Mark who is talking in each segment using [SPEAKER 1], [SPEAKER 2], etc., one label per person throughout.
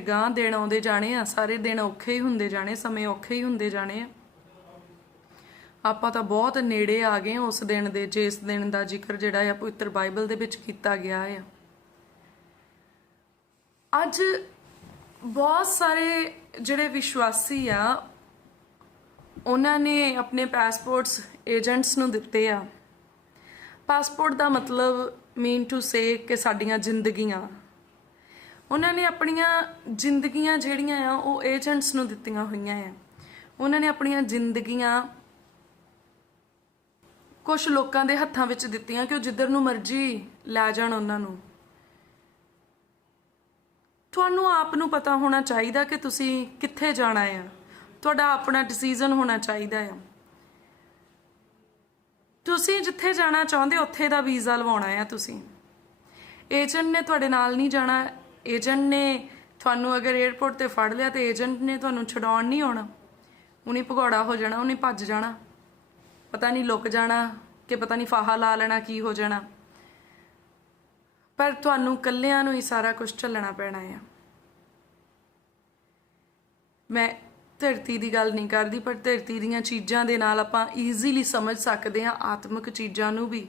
[SPEAKER 1] ਗਾਂ ਦਿਨ ਆਉਂਦੇ ਜਾਣੇ ਆ, ਸਾਰੇ ਦਿਨ ਔਖੇ ਹੀ ਹੁੰਦੇ ਜਾਣੇ, ਸਮੇਂ ਔਖੇ ਹੀ ਹੁੰਦੇ ਜਾਣੇ ਆ। ਆਪਾਂ ਤਾਂ ਬਹੁਤ ਨੇੜੇ ਆ ਗਏ ਉਸ ਦਿਨ ਦੇ, ਜਿਸ ਦਿਨ ਦਾ ਜ਼ਿਕਰ ਜਿਹੜਾ ਆ ਪਵਿੱਤਰ ਬਾਈਬਲ ਦੇ ਵਿੱਚ ਕੀਤਾ ਗਿਆ ਆ। ਅੱਜ ਬਹੁਤ ਸਾਰੇ ਜਿਹੜੇ ਵਿਸ਼ਵਾਸੀ ਆ, ਉਹਨਾਂ ਨੇ ਆਪਣੇ ਪਾਸਪੋਰਟਸ ਏਜੰਟਸ ਨੂੰ ਦਿੱਤੇ ਆ। ਪਾਸਪੋਰਟ ਦਾ ਮਤਲਬ ਮੀਨ ਟੂ ਸੇ ਕਿ ਸਾਡੀਆਂ ਜ਼ਿੰਦਗੀਆਂ ਉਹਨਾਂ ਨੇ ਆਪਣੀਆਂ ਜ਼ਿੰਦਗੀਆਂ ਜਿਹੜੀਆਂ ਆ, ਉਹ ਏਜੰਟਸ ਨੂੰ ਦਿੱਤੀਆਂ ਹੋਈਆਂ ਆ। ਉਹਨਾਂ ਨੇ ਆਪਣੀਆਂ ਜ਼ਿੰਦਗੀਆਂ ਕੁਝ ਲੋਕਾਂ ਦੇ ਹੱਥਾਂ ਵਿੱਚ ਦਿੱਤੀਆਂ ਕਿ ਉਹ ਜਿੱਧਰ ਨੂੰ ਮਰਜ਼ੀ ਲੈ ਜਾਣ ਉਹਨਾਂ ਨੂੰ। ਤੁਹਾਨੂੰ ਆਪ ਨੂੰ ਪਤਾ ਹੋਣਾ ਚਾਹੀਦਾ ਕਿ ਤੁਸੀਂ ਕਿੱਥੇ ਜਾਣਾ ਆ। ਤੁਹਾਡਾ ਆਪਣਾ ਡਿਸੀਜਨ ਹੋਣਾ ਚਾਹੀਦਾ ਆ। ਤੁਸੀਂ ਜਿੱਥੇ ਜਾਣਾ ਚਾਹੁੰਦੇ, ਉੱਥੇ ਦਾ ਵੀਜ਼ਾ ਲਵਾਉਣਾ ਆ ਤੁਸੀਂ। ਏਜੰਟ ਨੇ ਤੁਹਾਡੇ ਨਾਲ ਨਹੀਂ ਜਾਣਾ ਏਜੰਟ ਨੇ ਤੁਹਾਨੂੰ ਅਗਰ 에ਅਰਪੋਰਟ ਤੇ ਫੜ ਲਿਆ ਤੇ ਏਜੰਟ ਨੇ ਤੁਹਾਨੂੰ ਛਡਾਉਣ ਨਹੀਂ ਆਉਣਾ। ਉਹਨੇ ਭਗੌੜਾ ਹੋ ਜਾਣਾ, ਉਹਨੇ ਭੱਜ ਜਾਣਾ। ਪਤਾ ਨਹੀਂ ਲੁਕ ਜਾਣਾ ਕਿ ਪਤਾ ਨਹੀਂ ਫਾਹਾ ਲਾ ਲੈਣਾ, ਕੀ ਹੋ ਜਾਣਾ। ਪਰ ਤੁਹਾਨੂੰ ਕੱਲਿਆਂ ਨੂੰ ਹੀ ਸਾਰਾ ਕੁਝ ਝੱਲਣਾ ਪੈਣਾ ਆ। ਮੈਂ ਧਰਤੀ ਦੀ ਗੱਲ ਨਹੀਂ ਕਰਦੀ, ਪਰ ਧਰਤੀ ਦੀਆਂ ਚੀਜ਼ਾਂ ਦੇ ਨਾਲ ਆਪਾਂ ਈਜ਼ੀਲੀ ਸਮਝ ਸਕਦੇ ਹਾਂ, ਆਤਮਿਕ ਚੀਜ਼ਾਂ ਨੂੰ ਵੀ।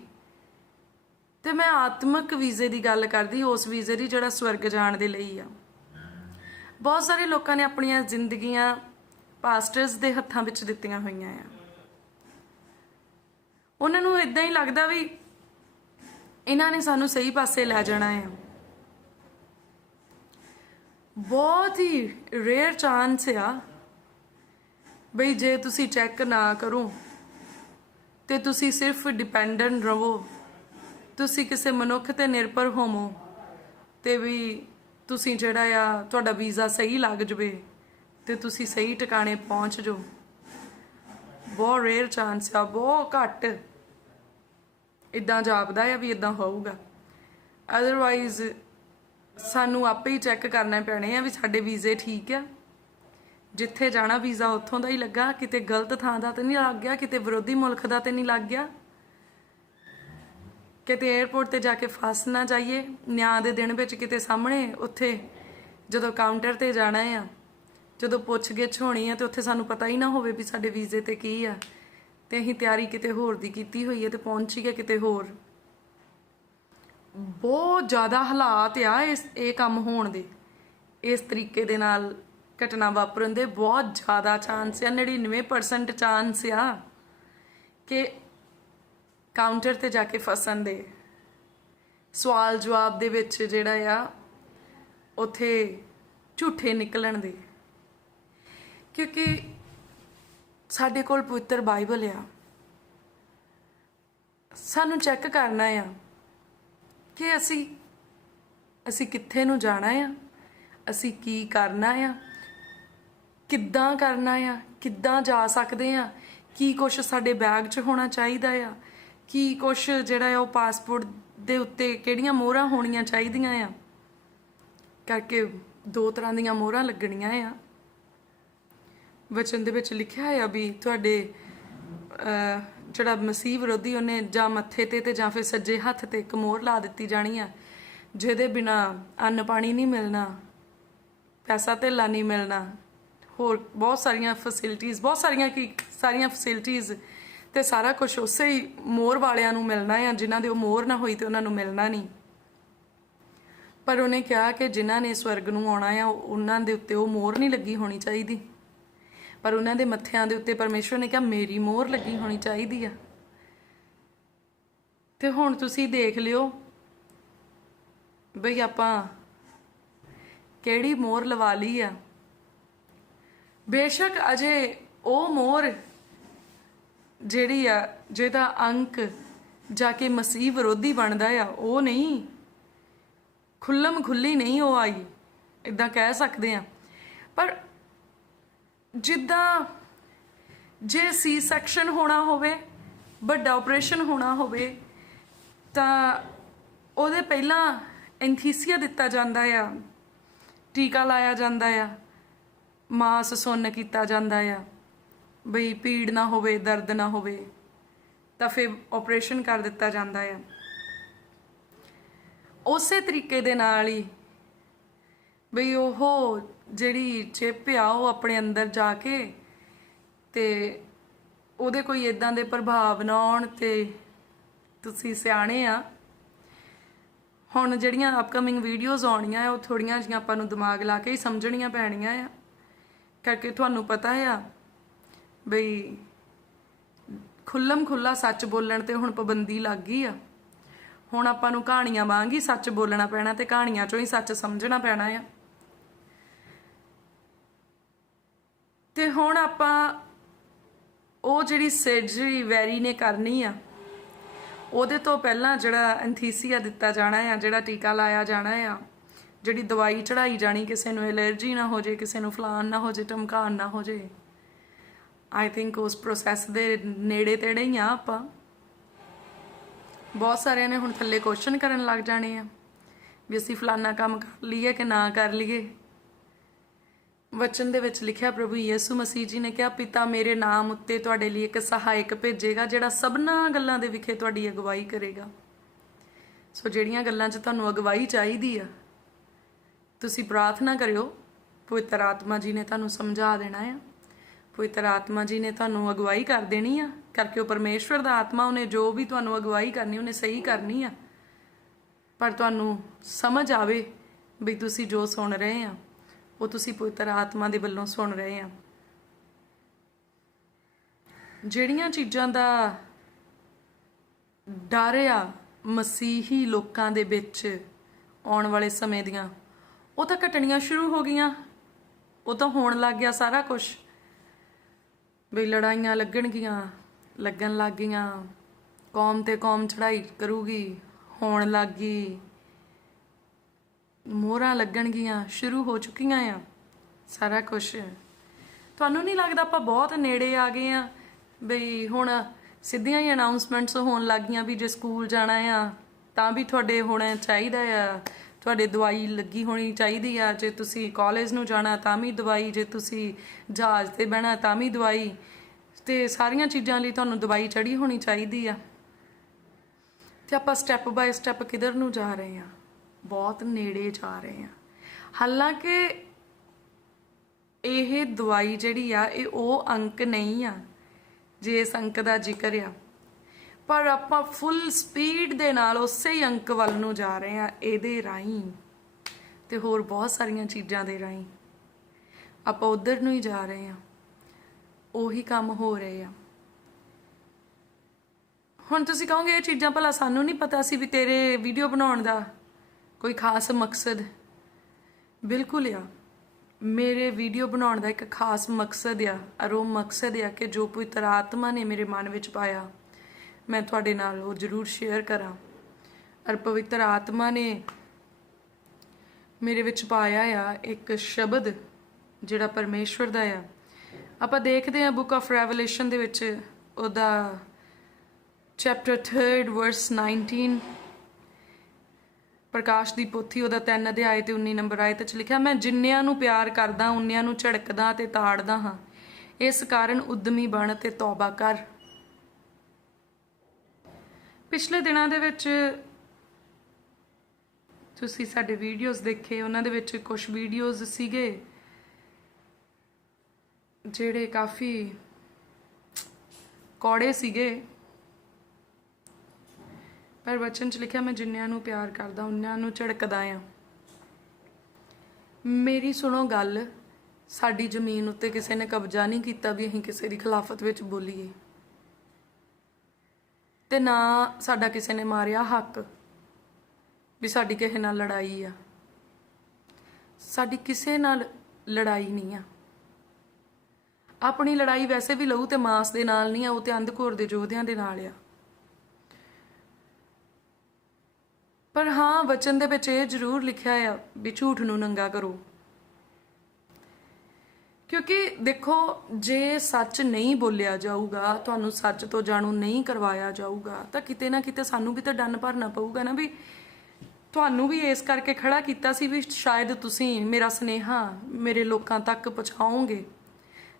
[SPEAKER 1] ਤੇ ਮੈਂ ਆਤਮਿਕ ਵੀਜ਼ੇ ਦੀ ਗੱਲ ਕਰਦੀ, ਉਸ ਵੀਜ਼ੇ ਦੀ ਜਿਹੜਾ ਸਵਰਗ ਜਾਣ ਦੇ ਲਈ ਆ। ਬਹੁਤ ਸਾਰੇ ਲੋਕਾਂ ਨੇ ਆਪਣੀਆਂ ਜ਼ਿੰਦਗੀਆਂ ਪਾਸਟਰਸ ਦੇ ਹੱਥਾਂ ਵਿੱਚ ਦਿੱਤੀਆਂ ਹੋਈਆਂ ਆ। ਉਹਨਾਂ ਨੂੰ ਇਦਾਂ ਹੀ ਲੱਗਦਾ ਵੀ ਇਹਨਾਂ ਨੇ ਸਾਨੂੰ ਸਹੀ ਪਾਸੇ ਲੈ ਜਾਣਾ ਆ। ਬਹੁਤ ਹੀ ਰੇਅਰ ਚਾਂਸ ਆ ਬਈ ਜੇ ਤੁਸੀਂ ਚੈੱਕ ਨਾ ਕਰੋ ਤੇ ਤੁਸੀਂ ਸਿਰਫ ਡਿਪੈਂਡੈਂਟ ਰਹੋ। ਤੁਸੀਂ ਕਿਸੇ ਮਨੁੱਖ ਤੇ ਨਿਰਭਰ ਹੋਵੋ ਤੇ ਵੀ ਤੁਸੀਂ ਜਿਹੜਾ ਆ, ਤੁਹਾਡਾ ਵੀਜ਼ਾ ਸਹੀ ਲੱਗ ਜਵੇ ਤੇ ਤੁਸੀਂ ਸਹੀ ਟਿਕਾਣੇ ਪਹੁੰਚ ਜਾਓ ਬਹੁਤ ਰੇਅਰ ਚਾਂਸ ਆ, ਬਹੁਤ ਘੱਟ ਇਦਾਂ ਜਾਪਦਾ ਆ ਵੀ ਇਦਾਂ ਹੋਊਗਾ। ਅਦਰਵਾਈਜ਼ ਸਾਨੂੰ ਆਪੇ ਹੀ ਚੈੱਕ ਕਰਨਾ ਪੈਣੇ ਆ ਵੀ ਸਾਡੇ ਵੀਜ਼ੇ ਠੀਕ ਆ। ਜਿੱਥੇ ਜਾਣਾ ਵੀਜ਼ਾ ਉੱਥੋਂ ਦਾ ਹੀ ਲੱਗਾ, ਕਿਤੇ ਗਲਤ ਥਾਂ ਦਾ ਤੇ ਨਹੀਂ ਲੱਗ ਗਿਆ, ਕਿਤੇ ਵਿਰੋਧੀ ਮੁਲਕ ਦਾ ਤੇ ਨਹੀਂ ਲੱਗ ਗਿਆ। ਕਿਤੇ 에ਅਰਪੋਰਟ ਤੇ ਜਾ ਕੇ ਫਸ ਨਾ ਜਾਈਏ, ਨਿਆਂ ਦੇ ਦਿਨ ਵਿੱਚ ਕਿਤੇ ਸਾਹਮਣੇ, ਉੱਥੇ ਜਦੋਂ ਕਾਊਂਟਰ ਤੇ ਜਾਣਾ ਆ, ਜਦੋਂ ਪੁੱਛ ਗਿੱਛ ਹੋਣੀ ਆ ਤੇ ਉੱਥੇ ਸਾਨੂੰ ਪਤਾ ਹੀ ਨਾ ਹੋਵੇ ਵੀ ਸਾਡੇ ਵੀਜ਼ੇ ਤੇ ਕੀ ਆ। ਤੇ ਅਸੀਂ ਤਿਆਰੀ ਕਿਤੇ ਹੋਰ ਦੀ ਕੀਤੀ ਹੋਈ ਹੈ ਤੇ ਪਹੁੰਚ ਗਏ ਕਿਤੇ ਹੋਰ। ਬਹੁਤ ਜ਼ਿਆਦਾ ਹਾਲਾਤ ਆ ਇਸ, ਇਹ ਕੰਮ ਹੋਣ ਦੇ। ਇਸ ਤਰੀਕੇ ਦੇ ਨਾਲ ਘਟਨਾ ਵਾਪਰਨ ਦੇ ਬਹੁਤ ਜ਼ਿਆਦਾ ਚਾਂਸ ਆ 99% ਚਾਂਸ ਆ ਕਿ ਕਾਊਂਟਰ ਤੇ ਜਾ ਕੇ ਫਸਣ ਦੇ। ਸਵਾਲ ਜਵਾਬ ਦੇ ਵਿੱਚ ਜਿਹੜਾ ਆ, ਉਥੇ ਝੂਠੇ ਨਿਕਲਣ ਦੇ। ਕਿਉਂਕਿ ਸਾਡੇ ਕੋਲ ਪਵਿੱਤਰ ਬਾਈਬਲ ਆ। ਸਾਨੂੰ ਚੈੱਕ ਕਰਨਾ ਆ ਕਿ ਅਸੀਂ ਅਸੀਂ ਕਿੱਥੇ ਨੂੰ ਜਾਣਾ ਆ, ਅਸੀਂ ਕੀ ਕਰਨਾ ਆ, ਕਿੱਦਾਂ ਕਰਨਾ ਆ, ਕਿੱਦਾਂ ਜਾ ਸਕਦੇ ਆ, ਕੀ ਕੁਝ ਸਾਡੇ ਬੈਗ 'ਚ ਹੋਣਾ ਚਾਹੀਦਾ ਆ ਕੀ ਕੁਛ ਜਿਹੜਾ ਆ ਉਹ ਪਾਸਪੋਰਟ ਦੇ ਉੱਤੇ ਕਿਹੜੀਆਂ ਮੋਹਰਾਂ ਹੋਣੀਆਂ ਚਾਹੀਦੀਆਂ ਆ? ਕਰਕੇ ਦੋ ਤਰ੍ਹਾਂ ਦੀਆਂ ਮੋਹਰਾਂ ਲੱਗਣੀਆਂ ਆ। ਵਚਨ ਦੇ ਵਿੱਚ ਲਿਖਿਆ ਹੈ ਵੀ ਤੁਹਾਡੇ ਜਿਹੜਾ ਮਸੀਹ ਵਿਰੋਧੀ ਉਹਨੇ ਜਾਂ ਮੱਥੇ ਤੇ ਤੇ ਜਾਂ ਫਿਰ ਸੱਜੇ ਹੱਥ ਤੇ ਇੱਕ ਮੋਹਰ ਲਾ ਦਿੱਤੀ ਜਾਣੀ ਆ, ਜਿਹਦੇ ਬਿਨਾ ਅੰਨ ਪਾਣੀ ਨਹੀਂ ਮਿਲਣਾ, ਪੈਸਾ ਧੇਲਾ ਨਹੀਂ ਮਿਲਣਾ, ਹੋਰ ਬਹੁਤ ਸਾਰੀਆਂ ਫੈਸਿਲਿਟੀਆਂ ਬਹੁਤ ਸਾਰੀਆਂ ਕੀ, ਸਾਰੀਆਂ ਫੈਸਿਲਿਟੀਆਂ ਤੇ ਸਾਰਾ ਕੁਝ ਉਸੇ ਹੀ ਮੋਹਰ ਵਾਲਿਆਂ ਨੂੰ ਮਿਲਣਾ ਆ ਜਿਨ੍ਹਾਂ ਦੇ ਉਹ ਮੋਰ ਨਾ ਹੋਈ ਤੇ ਉਹਨਾਂ ਨੂੰ ਮਿਲਣਾ ਨਹੀਂ। ਪਰ ਉਹਨੇ ਕਿਹਾ ਕਿ ਜਿਨ੍ਹਾਂ ਨੇ ਸਵਰਗ ਨੂੰ ਆਉਣਾ ਆ ਉਹਨਾਂ ਦੇ ਉੱਤੇ ਉਹ ਮੋਰ ਨਹੀਂ ਲੱਗੀ ਹੋਣੀ ਚਾਹੀਦੀ। ਪਰ ਉਹਨਾਂ ਦੇ ਮੱਥਿਆਂ ਦੇ ਉੱਤੇ ਪਰਮੇਸ਼ਵਰ ਨੇ ਕਿਹਾ, ਮੇਰੀ ਮੋਹਰ ਲੱਗੀ ਹੋਣੀ ਚਾਹੀਦੀ ਆ। ਤੇ ਹੁਣ ਤੁਸੀਂ ਦੇਖ ਲਿਓ ਬਈ ਆਪਾਂ ਕਿਹੜੀ ਮੋਹਰ ਲਵਾ ਲਈ ਆ। ਬੇਸ਼ੱਕ ਅਜੇ ਉਹ ਮੋਹਰ ਜਿਹੜੀ ਆ, ਜਿਹਦਾ ਅੰਕ ਜਾ ਕੇ ਮਸੀਹ ਵਿਰੋਧੀ ਬਣਦਾ ਆ, ਉਹ ਨਹੀਂ। ਖੁੱਲਮ ਖੁੱਲੀ ਨਹੀਂ ਉਹ ਆਈ ਇਦਾਂ ਕਹਿ ਸਕਦੇ ਆ। ਪਰ ਜਿੱਦਾਂ ਜੇ ਸੀ ਸੈਕਸ਼ਨ ਹੋਣਾ ਹੋਵੇ, ਵੱਡਾ ਆਪਰੇਸ਼ਨ ਹੋਣਾ ਹੋਵੇ, ਤਾਂ ਉਹਦੇ ਪਹਿਲਾਂ ਐਂਥੀਸੀਆ ਦਿੱਤਾ ਜਾਂਦਾ ਆ, ਟੀਕਾ ਲਾਇਆ ਜਾਂਦਾ ਆ, ਮਾਸ ਸੁੰਨ ਕੀਤਾ ਜਾਂਦਾ ਆ। ਬਈ ਪੀੜ ਨਾ ਹੋਵੇ, ਦਰਦ ਨਾ ਹੋਵੇ, ਤਾਂ ਫਿਰ ਆਪਰੇਸ਼ਨ ਕਰ ਦਿੱਤਾ ਜਾਂਦਾ ਆ। ਉਸੇ ਤਰੀਕੇ ਦੇ ਨਾਲ ਹੀ ਬਈ ਉਹ ਜਿਹੜੀ ਚਿਪ ਆ, ਉਹ ਆਪਣੇ ਅੰਦਰ ਜਾ ਕੇ ਤੇ ਉਹਦੇ ਕੋਈ ਇਦਾਂ ਦੇ ਪ੍ਰਭਾਵ ਨਾ ਆਉਣ ਤੇ ਤੁਸੀਂ ਸਿਆਣੇ ਆ। ਹੁਣ ਜਿਹੜੀਆਂ ਅਪਕਮਿੰਗ ਵੀਡੀਓਜ਼ ਆਉਣੀਆਂ ਆ, ਉਹ ਥੋੜੀਆਂ ਜਿਹੀਆਂ ਆਪਾਂ ਨੂੰ ਦਿਮਾਗ ਲਾ ਕੇ ਹੀ ਸਮਝਣੀਆਂ ਪੈਣੀਆਂ ਆ। ਕਰਕੇ ਤੁਹਾਨੂੰ ਪਤਾ ਆ ਬਈ ਖੁੱਲਮ ਖੁੱਲਾ ਸੱਚ ਬੋਲਣ ਤੇ ਹੁਣ ਪਾਬੰਦੀ ਲੱਗ ਗਈ ਆ। ਹੁਣ ਆਪਾਂ ਨੂੰ ਕਹਾਣੀਆਂ ਵਾਂਗ ਹੀ ਸੱਚ ਬੋਲਣਾ ਪੈਣਾ ਤੇ ਕਹਾਣੀਆਂ ਚੋਂ ਹੀ ਸੱਚ ਸਮਝਣਾ ਪੈਣਾ ਆ। ਤੇ ਹੁਣ ਆਪਾਂ ਉਹ ਜਿਹੜੀ ਸਰਜਰੀ ਵੈਰੀ ਨੇ ਕਰਨੀ ਆ, ਉਹਦੇ ਤੋਂ ਪਹਿਲਾਂ ਜਿਹੜਾ ਐਂਥੀਸੀਆ ਦਿੱਤਾ ਜਾਣਾ ਆ, ਜਿਹੜਾ ਟੀਕਾ ਲਾਇਆ ਜਾਣਾ ਆ, ਜਿਹੜੀ ਦਵਾਈ ਚੜਾਈ ਜਾਣੀ ਕਿਸੇ ਨੂੰ ਐਲਰਜੀ ਨਾ ਹੋ ਜੇ, ਕਿਸੇ ਨੂੰ ਫਲਾਨ ਨਾ ਹੋ ਜੇ ਟਮਕਾਨ ਨਾ ਹੋ ਜੇ ਆਈ ਥਿੰਕ ਉਸ ਪ੍ਰੋਸੈਸ ਦੇ ਨੇੜੇ ਤੇੜੇ ਹੀ ਆ ਆਪਾਂ। ਬਹੁਤ ਸਾਰਿਆਂ ਨੇ ਹੁਣ ਥੱਲੇ ਕੁਐਸਚਨ ਕਰਨ ਲੱਗ ਜਾਣੇ ਆ। ਵੀ ਅਸੀਂ ਫਲਾਨਾ ਕੰਮ ਕਰ ਲਈਏ ਕਿ ਨਾ ਕਰ ਲਈਏ। ਵਚਨ ਦੇ ਵਿੱਚ ਲਿਖਿਆ ਪ੍ਰਭੂ ਯਿਸੂ ਮਸੀਹ ਜੀ ਨੇ ਕਿਹਾ, ਪਿਤਾ ਮੇਰੇ ਨਾਮ ਉੱਤੇ ਤੁਹਾਡੇ ਲਈ ਇੱਕ ਸਹਾਇਕ ਭੇਜੇਗਾ, ਜਿਹੜਾ ਸਭਨਾ ਗੱਲਾਂ ਦੇ ਵਿਖੇ ਤੁਹਾਡੀ ਅਗਵਾਈ ਕਰੇਗਾ। ਸੋ ਜਿਹੜੀਆਂ ਗੱਲਾਂ 'ਚ ਤੁਹਾਨੂੰ ਅਗਵਾਈ ਚਾਹੀਦੀ ਆ, ਤੁਸੀਂ ਪ੍ਰਾਰਥਨਾ ਕਰਿਓ, ਪਵਿੱਤਰ ਆਤਮਾ ਜੀ ਨੇ ਤੁਹਾਨੂੰ ਸਮਝਾ ਦੇਣਾ ਆ। ਪਵਿੱਤਰ ਆਤਮਾ ਜੀ ਨੇ ਤੁਹਾਨੂੰ ਅਗਵਾਈ ਕਰ ਦੇਣੀ ਆ। ਕਰਕੇ ਉਹ ਪਰਮੇਸ਼ਵਰ ਦਾ ਆਤਮਾ, ਉਹਨੇ ਜੋ ਵੀ ਤੁਹਾਨੂੰ ਅਗਵਾਈ ਕਰਨੀ, ਉਹਨੇ ਸਹੀ ਕਰਨੀ ਆ। ਪਰ ਤੁਹਾਨੂੰ ਸਮਝ ਆਵੇ ਵੀ ਤੁਸੀਂ ਜੋ ਸੁਣ ਰਹੇ ਆ, ਉਹ ਤੁਸੀਂ ਪਵਿੱਤਰ ਆਤਮਾ ਦੇ ਵੱਲੋਂ ਸੁਣ ਰਹੇ ਆ। ਜਿਹੜੀਆਂ ਚੀਜ਼ਾਂ ਦਾ ਡਰ ਆ ਮਸੀਹੀ ਲੋਕਾਂ ਦੇ ਵਿੱਚ ਆਉਣ ਵਾਲੇ ਸਮੇਂ ਦੀਆਂ, ਉਹ ਤਾਂ ਘਟਣੀਆਂ ਸ਼ੁਰੂ ਹੋ ਗਈਆਂ। ਉਹ ਤਾਂ ਹੋਣ ਲੱਗ ਗਿਆ ਸਾਰਾ ਕੁਝ ਵੀ ਲੜਾਈਆਂ ਲੱਗਣਗੀਆਂ, ਲੱਗਣ ਲੱਗ ਗਈਆਂ। ਕੌਮ ਤੇ ਕੌਮ ਚੜਾਈ ਕਰੂਗੀ, ਹੋਣ ਲੱਗ ਗਈ। ਮੋਹਰਾਂ ਲੱਗਣਗੀਆਂ, ਸ਼ੁਰੂ ਹੋ ਚੁੱਕੀਆਂ ਆ, ਸਾਰਾ ਕੁਝ ਤੁਹਾਨੂੰ ਨਹੀਂ ਲੱਗਦਾ ਆਪਾਂ ਬਹੁਤ ਨੇੜੇ ਆ ਗਏ ਆ? ਬਈ ਹੁਣ ਸਿੱਧੀਆਂ ਹੀ ਅਨਾਉਂਸਮੈਂਟਸ ਹੋਣ ਲੱਗ ਗਈਆਂ ਵੀ ਜੇ ਸਕੂਲ ਜਾਣਾ ਆ, ਤਾਂ ਵੀ ਤੁਹਾਡੇ ਹੋਣਾ ਚਾਹੀਦਾ ਆ। ਤੁਹਾਡੇ ਦਵਾਈ ਲੱਗੀ ਹੋਣੀ ਚਾਹੀਦੀ ਆ, ਜੇ ਤੁਸੀਂ ਕਾਲਜ ਨੂੰ ਜਾਣਾ ਤਾਂ ਵੀ ਦਵਾਈ, ਜੇ ਤੁਸੀਂ ਜਹਾਜ਼ ਤੇ ਬਹਿਣਾ ਤਾਂ ਵੀ ਦਵਾਈ। ਤੇ ਸਾਰੀਆਂ ਚੀਜ਼ਾਂ ਲਈ ਤੁਹਾਨੂੰ ਦਵਾਈ ਚੜੀ ਹੋਣੀ ਚਾਹੀਦੀ ਆ। ਤੇ ਆਪਾਂ ਸਟੈਪ ਬਾਏ ਸਟੈਪ ਕਿਧਰ ਨੂੰ ਜਾ ਰਹੇ ਆ? ਬਹੁਤ ਨੇੜੇ ਜਾ ਰਹੇ ਆ। ਹਾਲਾਂਕਿ ਇਹ ਦਵਾਈ ਜਿਹੜੀ ਆ, ਇਹ ਉਹ ਅੰਕ ਨਹੀਂ ਆ, ਜੇ ਇਸ ਅੰਕ ਦਾ ਜ਼ਿਕਰ ਆ। ਪਰ ਆਪਾਂ ਫੁੱਲ ਸਪੀਡ ਦੇ ਨਾਲ ਉਸੇ ਹੀ ਅੰਕ ਵੱਲ ਨੂੰ ਜਾ ਰਹੇ ਆ ਇਹਦੇ ਰਾਹੀਂ। ਤੇ ਹੋਰ ਬਹੁਤ ਸਾਰੀਆਂ ਚੀਜ਼ਾਂ ਦੇ ਰਾਹੀਂ। ਆਪਾਂ ਉਧਰ ਨੂੰ ਹੀ ਜਾ ਰਹੇ ਆ ਉਹੀ ਕੰਮ ਹੋ ਰਹੇ ਆ। ਹੁਣ ਤੁਸੀਂ ਕਹੋਗੇ, ਇਹ ਚੀਜ਼ਾਂ ਭਲਾ ਸਾਨੂੰ ਨਹੀਂ ਪਤਾ ਸੀ ਵੀ ਤੇਰੇ ਵੀਡੀਓ ਬਣਾਉਣ ਦਾ ਕੋਈ ਖਾਸ ਮਕਸਦ? ਬਿਲਕੁਲ ਆ। ਮੇਰੇ ਵੀਡੀਓ ਬਣਾਉਣ ਦਾ ਇੱਕ ਖਾਸ ਮਕਸਦ ਆ ਔਰ ਉਹ ਮਕਸਦ ਆ ਕਿ ਜੋ ਪਵਿੱਤਰ ਆਤਮਾ ਨੇ ਮੇਰੇ ਮਨ ਵਿੱਚ ਪਾਇਆ ਮੈਂ ਤੁਹਾਡੇ ਨਾਲ ਉਹ ਜ਼ਰੂਰ ਸ਼ੇਅਰ ਕਰਾਂ। ਔਰ ਪਵਿੱਤਰ ਆਤਮਾ ਨੇ ਮੇਰੇ ਵਿੱਚ ਪਾਇਆ ਆ ਇੱਕ ਸ਼ਬਦ, ਜਿਹੜਾ ਪਰਮੇਸ਼ਵਰ ਦਾ ਆ। ਆਪਾਂ ਦੇਖਦੇ ਹਾਂ ਬੁੱਕ ਆਫ ਰੈਵਲੇਸ਼ਨ ਦੇ ਵਿੱਚ ਉਹਦਾ ਚੈਪਟਰ 3 ਵਰਸ 19 ਪ੍ਰਕਾਸ਼ ਦੀ ਪੋਥੀ ਉਹਦਾ 3 ਅਧਿਆਇ ਤੇ 19 ਨੰਬਰ ਆਇਤ ਚ ਲਿਖਿਆ, ਮੈਂ ਜਿੰਨਿਆਂ ਨੂੰ ਪਿਆਰ ਕਰਦਾ ਉਨਿਆਂ ਨੂੰ ਝੜਕਦਾ ਤੇ ਤਾੜਦਾ ਹਾਂ। ਇਸ ਕਾਰਨ ਉਦਮੀ ਬਣ ਤੇ ਤੌਬਾ ਕਰ। ਪਿਛਲੇ ਦਿਨਾਂ ਦੇ ਵਿੱਚ ਤੁਸੀਂ ਸਾਡੇ ਵੀਡੀਓਜ਼ ਦੇਖੇ, ਉਹਨਾਂ ਦੇ ਵਿੱਚ ਕੁਝ ਵੀਡੀਓਜ਼ ਸੀਗੇ ਜਿਹੜੇ ਕਾਫੀ ਕੌੜੇ ਸੀਗੇ। ਪਰ ਵਚਨ ਚ ਲਿਖਿਆ, ਮੈਂ ਜਿੰਨਿਆਂ ਨੂੰ ਪਿਆਰ ਕਰਦਾ ਉਹਨਾਂ ਨੂੰ ਝੜਕਦਾ ਆ। ਮੇਰੀ ਸੁਣੋ ਗੱਲ, ਸਾਡੀ ਜ਼ਮੀਨ ਉੱਤੇ ਕਿਸੇ ਨੇ ਕਬਜ਼ਾ ਨਹੀਂ ਕੀਤਾ ਵੀ ਅਸੀਂ ਕਿਸੇ ਦੀ ਖਿਲਾਫਤ ਵਿੱਚ ਬੋਲੀਏ। ਤੇ ਨਾ ਸਾਡਾ ਕਿਸੇ ਨੇ ਮਾਰਿਆ ਹੱਕ ਵੀ ਸਾਡੀ ਕਿਸੇ ਨਾਲ ਲੜਾਈ ਆ। ਸਾਡੀ ਕਿਸੇ ਨਾਲ ਲੜਾਈ ਨਹੀਂ ਆ। ਆਪਣੀ ਲੜਾਈ ਵੈਸੇ ਵੀ ਲਹੂ ਤੇ ਮਾਸ ਦੇ ਨਾਲ ਨਹੀਂ ਆ, ਉਹ ਤੇ ਅੰਧਕੋਰ ਦੇ, ਯੋਧਿਆਂ ਦੇ ਨਾਲ ਆ। ਪਰ ਹਾਂ, ਵਚਨ ਦੇ ਵਿੱਚ ਇਹ ਜ਼ਰੂਰ ਲਿਖਿਆ ਆ ਵੀ ਝੂਠ ਨੂੰ ਨੰਗਾ ਕਰੋ। ਕਿਉਂਕਿ ਦੇਖੋ, ਜੇ ਸੱਚ ਨਹੀਂ ਬੋਲਿਆ ਜਾਊਗਾ, ਤੁਹਾਨੂੰ ਸੱਚ ਤੋਂ ਜਾਣੂ ਨਹੀਂ ਕਰਵਾਇਆ ਜਾਊਗਾ, ਤਾਂ ਕਿਤੇ ਨਾ ਕਿਤੇ ਸਾਨੂੰ ਵੀ ਤਾਂ ਡੰਨ ਭਰਨਾ ਪਊਗਾ ਨਾ ਵੀ ਤੁਹਾਨੂੰ ਵੀ ਇਸ ਕਰਕੇ ਖੜਾ ਕੀਤਾ ਸੀ ਵੀ ਸ਼ਾਇਦ ਤੁਸੀਂ ਮੇਰਾ ਸਨੇਹਾ ਮੇਰੇ ਲੋਕਾਂ ਤੱਕ ਪਹੁੰਚਾਓਗੇ।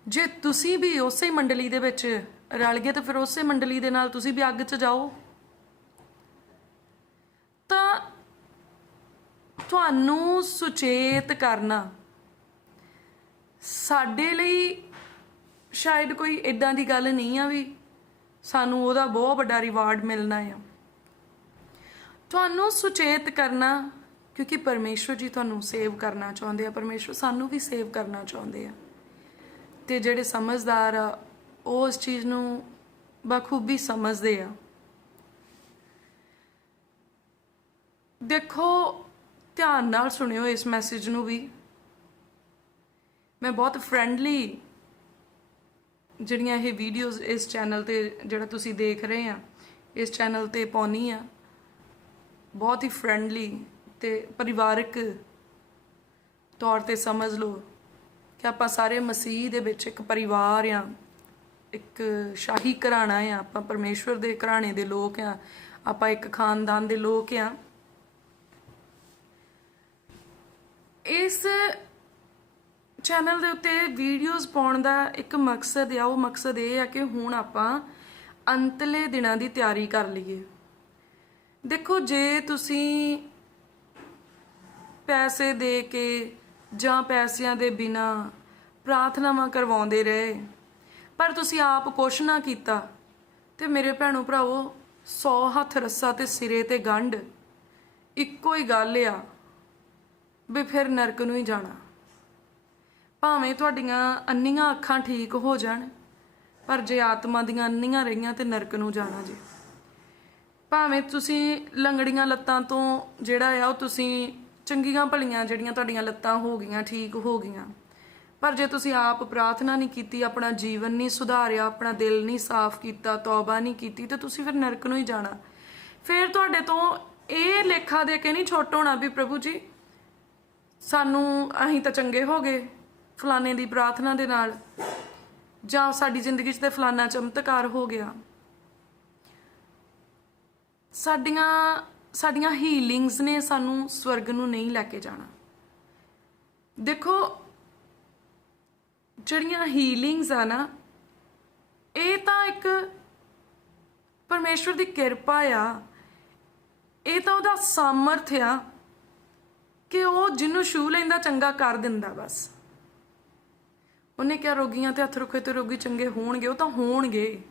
[SPEAKER 1] ਜੇ ਤੁਸੀਂ ਵੀ ਉਸੇ ਮੰਡਲੀ ਦੇ ਵਿੱਚ ਰਲ ਗਏ, ਤਾਂ ਫਿਰ ਉਸੇ ਮੰਡਲੀ ਦੇ ਨਾਲ ਤੁਸੀਂ ਵੀ ਅੱਗ 'ਚ ਜਾਓ। ਤਾਂ ਤੁਹਾਨੂੰ ਸੁਚੇਤ ਕਰਨਾ ਸਾਡੇ ਲਈ ਸ਼ਾਇਦ ਕੋਈ ਇਦਾਂ ਦੀ ਗੱਲ ਨਹੀਂ ਆ ਵੀ ਸਾਨੂੰ ਉਹਦਾ ਬਹੁਤ ਵੱਡਾ ਰਿਵਾਰਡ ਮਿਲਣਾ ਆ। ਤੁਹਾਨੂੰ ਸੁਚੇਤ ਕਰਨਾ, ਕਿਉਂਕਿ ਪਰਮੇਸ਼ਵਰ ਜੀ ਤੁਹਾਨੂੰ ਸੇਵ ਕਰਨਾ ਚਾਹੁੰਦੇ ਆ। ਪਰਮੇਸ਼ਵਰ ਸਾਨੂੰ ਵੀ ਸੇਵ ਕਰਨਾ ਚਾਹੁੰਦੇ ਆ। ਤੇ ਜਿਹੜੇ ਸਮਝਦਾਰ ਆ, ਉਹ ਉਸ ਚੀਜ਼ ਨੂੰ ਬਖੂਬੀ ਸਮਝਦੇ ਆ। ਦੇਖੋ, ਧਿਆਨ ਨਾਲ ਸੁਣਿਓ ਇਸ ਮੈਸੇਜ ਨੂੰ ਵੀ। ਮੈਂ ਬਹੁਤ ਫ੍ਰੈਂਡਲੀ ਜਿਹੜੀਆਂ ਇਹ ਵੀਡੀਓਜ਼ ਇਸ ਚੈਨਲ ਤੇ ਜਿਹੜਾ ਤੁਸੀਂ ਦੇਖ ਰਹੇ ਆ, ਇਸ ਚੈਨਲ ਤੇ ਪਾਉਣੀ ਆ। ਬਹੁਤ ਹੀ ਫ੍ਰੈਂਡਲੀ ਤੇ ਪਰਿਵਾਰਕ ਤੌਰ ਤੇ ਸਮਝ ਲਓ ਕਿ ਆਪਾਂ ਸਾਰੇ ਮਸੀਹ ਦੇ ਵਿੱਚ ਇੱਕ ਪਰਿਵਾਰ ਆ, ਇੱਕ ਸ਼ਾਹੀ ਘਰਾਣਾ ਆ, ਆਪਾਂ ਪਰਮੇਸ਼ਵਰ ਦੇ ਘਰਾਣੇ ਦੇ ਲੋਕ ਆ, ਆਪਾਂ ਇੱਕ ਖਾਨਦਾਨ ਦੇ ਲੋਕ ਆ। ਇਸ ਚੈਨਲ ਦੇ ਉੱਤੇ ਵੀਡੀਓਜ਼ ਪਾਉਣ ਦਾ ਇੱਕ ਮਕਸਦ ਆ, ਉਹ ਮਕਸਦ ਇਹ ਆ ਕਿ ਹੁਣ ਆਪਾਂ ਅੰਤਲੇ ਦਿਨਾਂ ਦੀ ਤਿਆਰੀ ਕਰ ਲਈਏ। ਦੇਖੋ, ਜੇ ਤੁਸੀਂ ਪੈਸੇ ਦੇ ਕੇ ਜਾਂ ਪੈਸਿਆਂ ਦੇ ਬਿਨਾ ਪ੍ਰਾਰਥਨਾਵਾਂ ਕਰਵਾਉਂਦੇ ਰਹੇ, ਪਰ ਤੁਸੀਂ ਆਪ ਕੁਛ ਨਾ ਕੀਤਾ, ਤੇ ਮੇਰੇ ਭੈਣੋ ਭਰਾਵੋ 100 ਹੱਥ ਰੱਸਾ ਤੇ ਸਿਰੇ ਤੇ ਗੰਢ, ਇੱਕੋ ਹੀ ਗੱਲ ਆ ਵੀ ਫਿਰ ਨਰਕ ਨੂੰ ਹੀ ਜਾਣਾ। ਭਾਵੇਂ ਤੁਹਾਡੀਆਂ ਅੰਨੀਆਂ ਅੱਖਾਂ ਠੀਕ ਹੋ ਜਾਣ, ਪਰ ਜੇ ਆਤਮਾ ਦੀਆਂ ਅੰਨੀਆਂ ਰਹੀਆਂ ਤੇ ਨਰਕ ਨੂੰ ਜਾਣਾ ਜੀ। ਭਾਵੇਂ ਤੁਸੀਂ ਲੰਗੜੀਆਂ ਲੱਤਾਂ ਤੋਂ ਜਿਹੜਾ ਆ ਉਹ ਤੁਸੀਂ ਚੰਗੀਆਂ ਭਲੀਆਂ ਜਿਹੜੀਆਂ ਤੁਹਾਡੀਆਂ ਲੱਤਾਂ ਹੋ ਗਈਆਂ, ਠੀਕ ਹੋ ਗਈਆਂ, ਪਰ ਜੇ ਤੁਸੀਂ ਆਪ ਪ੍ਰਾਰਥਨਾ ਨਹੀਂ ਕੀਤੀ, ਆਪਣਾ ਜੀਵਨ ਨਹੀਂ ਸੁਧਾਰਿਆ, ਆਪਣਾ ਦਿਲ ਨਹੀਂ ਸਾਫ਼ ਕੀਤਾ, ਤੌਬਾ ਨਹੀਂ ਕੀਤੀ, ਤੇ ਤੁਸੀਂ ਫਿਰ ਨਰਕ ਨੂੰ ਹੀ ਜਾਣਾ। ਫਿਰ ਤੁਹਾਡੇ ਤੋਂ ਇਹ ਲੇਖਾ ਦੇ ਕੇ ਨਹੀਂ ਛੋਟ ਹੋਣਾ ਵੀ ਪ੍ਰਭੂ ਜੀ, ਸਾਨੂੰ ਅਸੀਂ ਤਾਂ ਚੰਗੇ ਹੋ ਗਏ। ਫਲਾਣੇ ਦੀ ਪ੍ਰਾਰਥਨਾ ਦੇ ਨਾਲ ਜਾਂ ਸਾਡੀ ਜ਼ਿੰਦਗੀ 'ਚ ਤੇ ਫਲਾਣਾ ਚਮਤਕਾਰ ਹੋ ਗਿਆ। ਸਾਡੀਆਂ ਸਾਡੀਆਂ ਹੀਲਿੰਗਸ ਨੇ ਸਾਨੂੰ ਸਵਰਗ ਨੂੰ ਨਹੀਂ ਲੈ ਕੇ ਜਾਣਾ। ਦੇਖੋ, ਜਿਹੜੀਆਂ ਹੀਲਿੰਗਸ ਆ ਨਾ, ਇਹ ਤਾਂ ਇੱਕ ਪਰਮੇਸ਼ਵਰ ਦੀ ਕਿਰਪਾ ਆ। ਇਹ ਤਾਂ ਉਹਦਾ ਸਾਮਰਥ ਆ ਕਿ ਉਹ ਜਿਹਨੂੰ ਛੂ ਲੈਂਦਾ ਚੰਗਾ ਕਰ ਦਿੰਦਾ ਬਸ। ਉਹਨੇ ਕਿਹਾ ਰੋਗੀਆਂ ਤੇ ਹੱਥ ਰੁਖੇ ਤੇ ਰੋਗੀ ਚੰਗੇ ਹੋਣਗੇ, ਉਹ ਤਾਂ ਹੋਣਗੇ।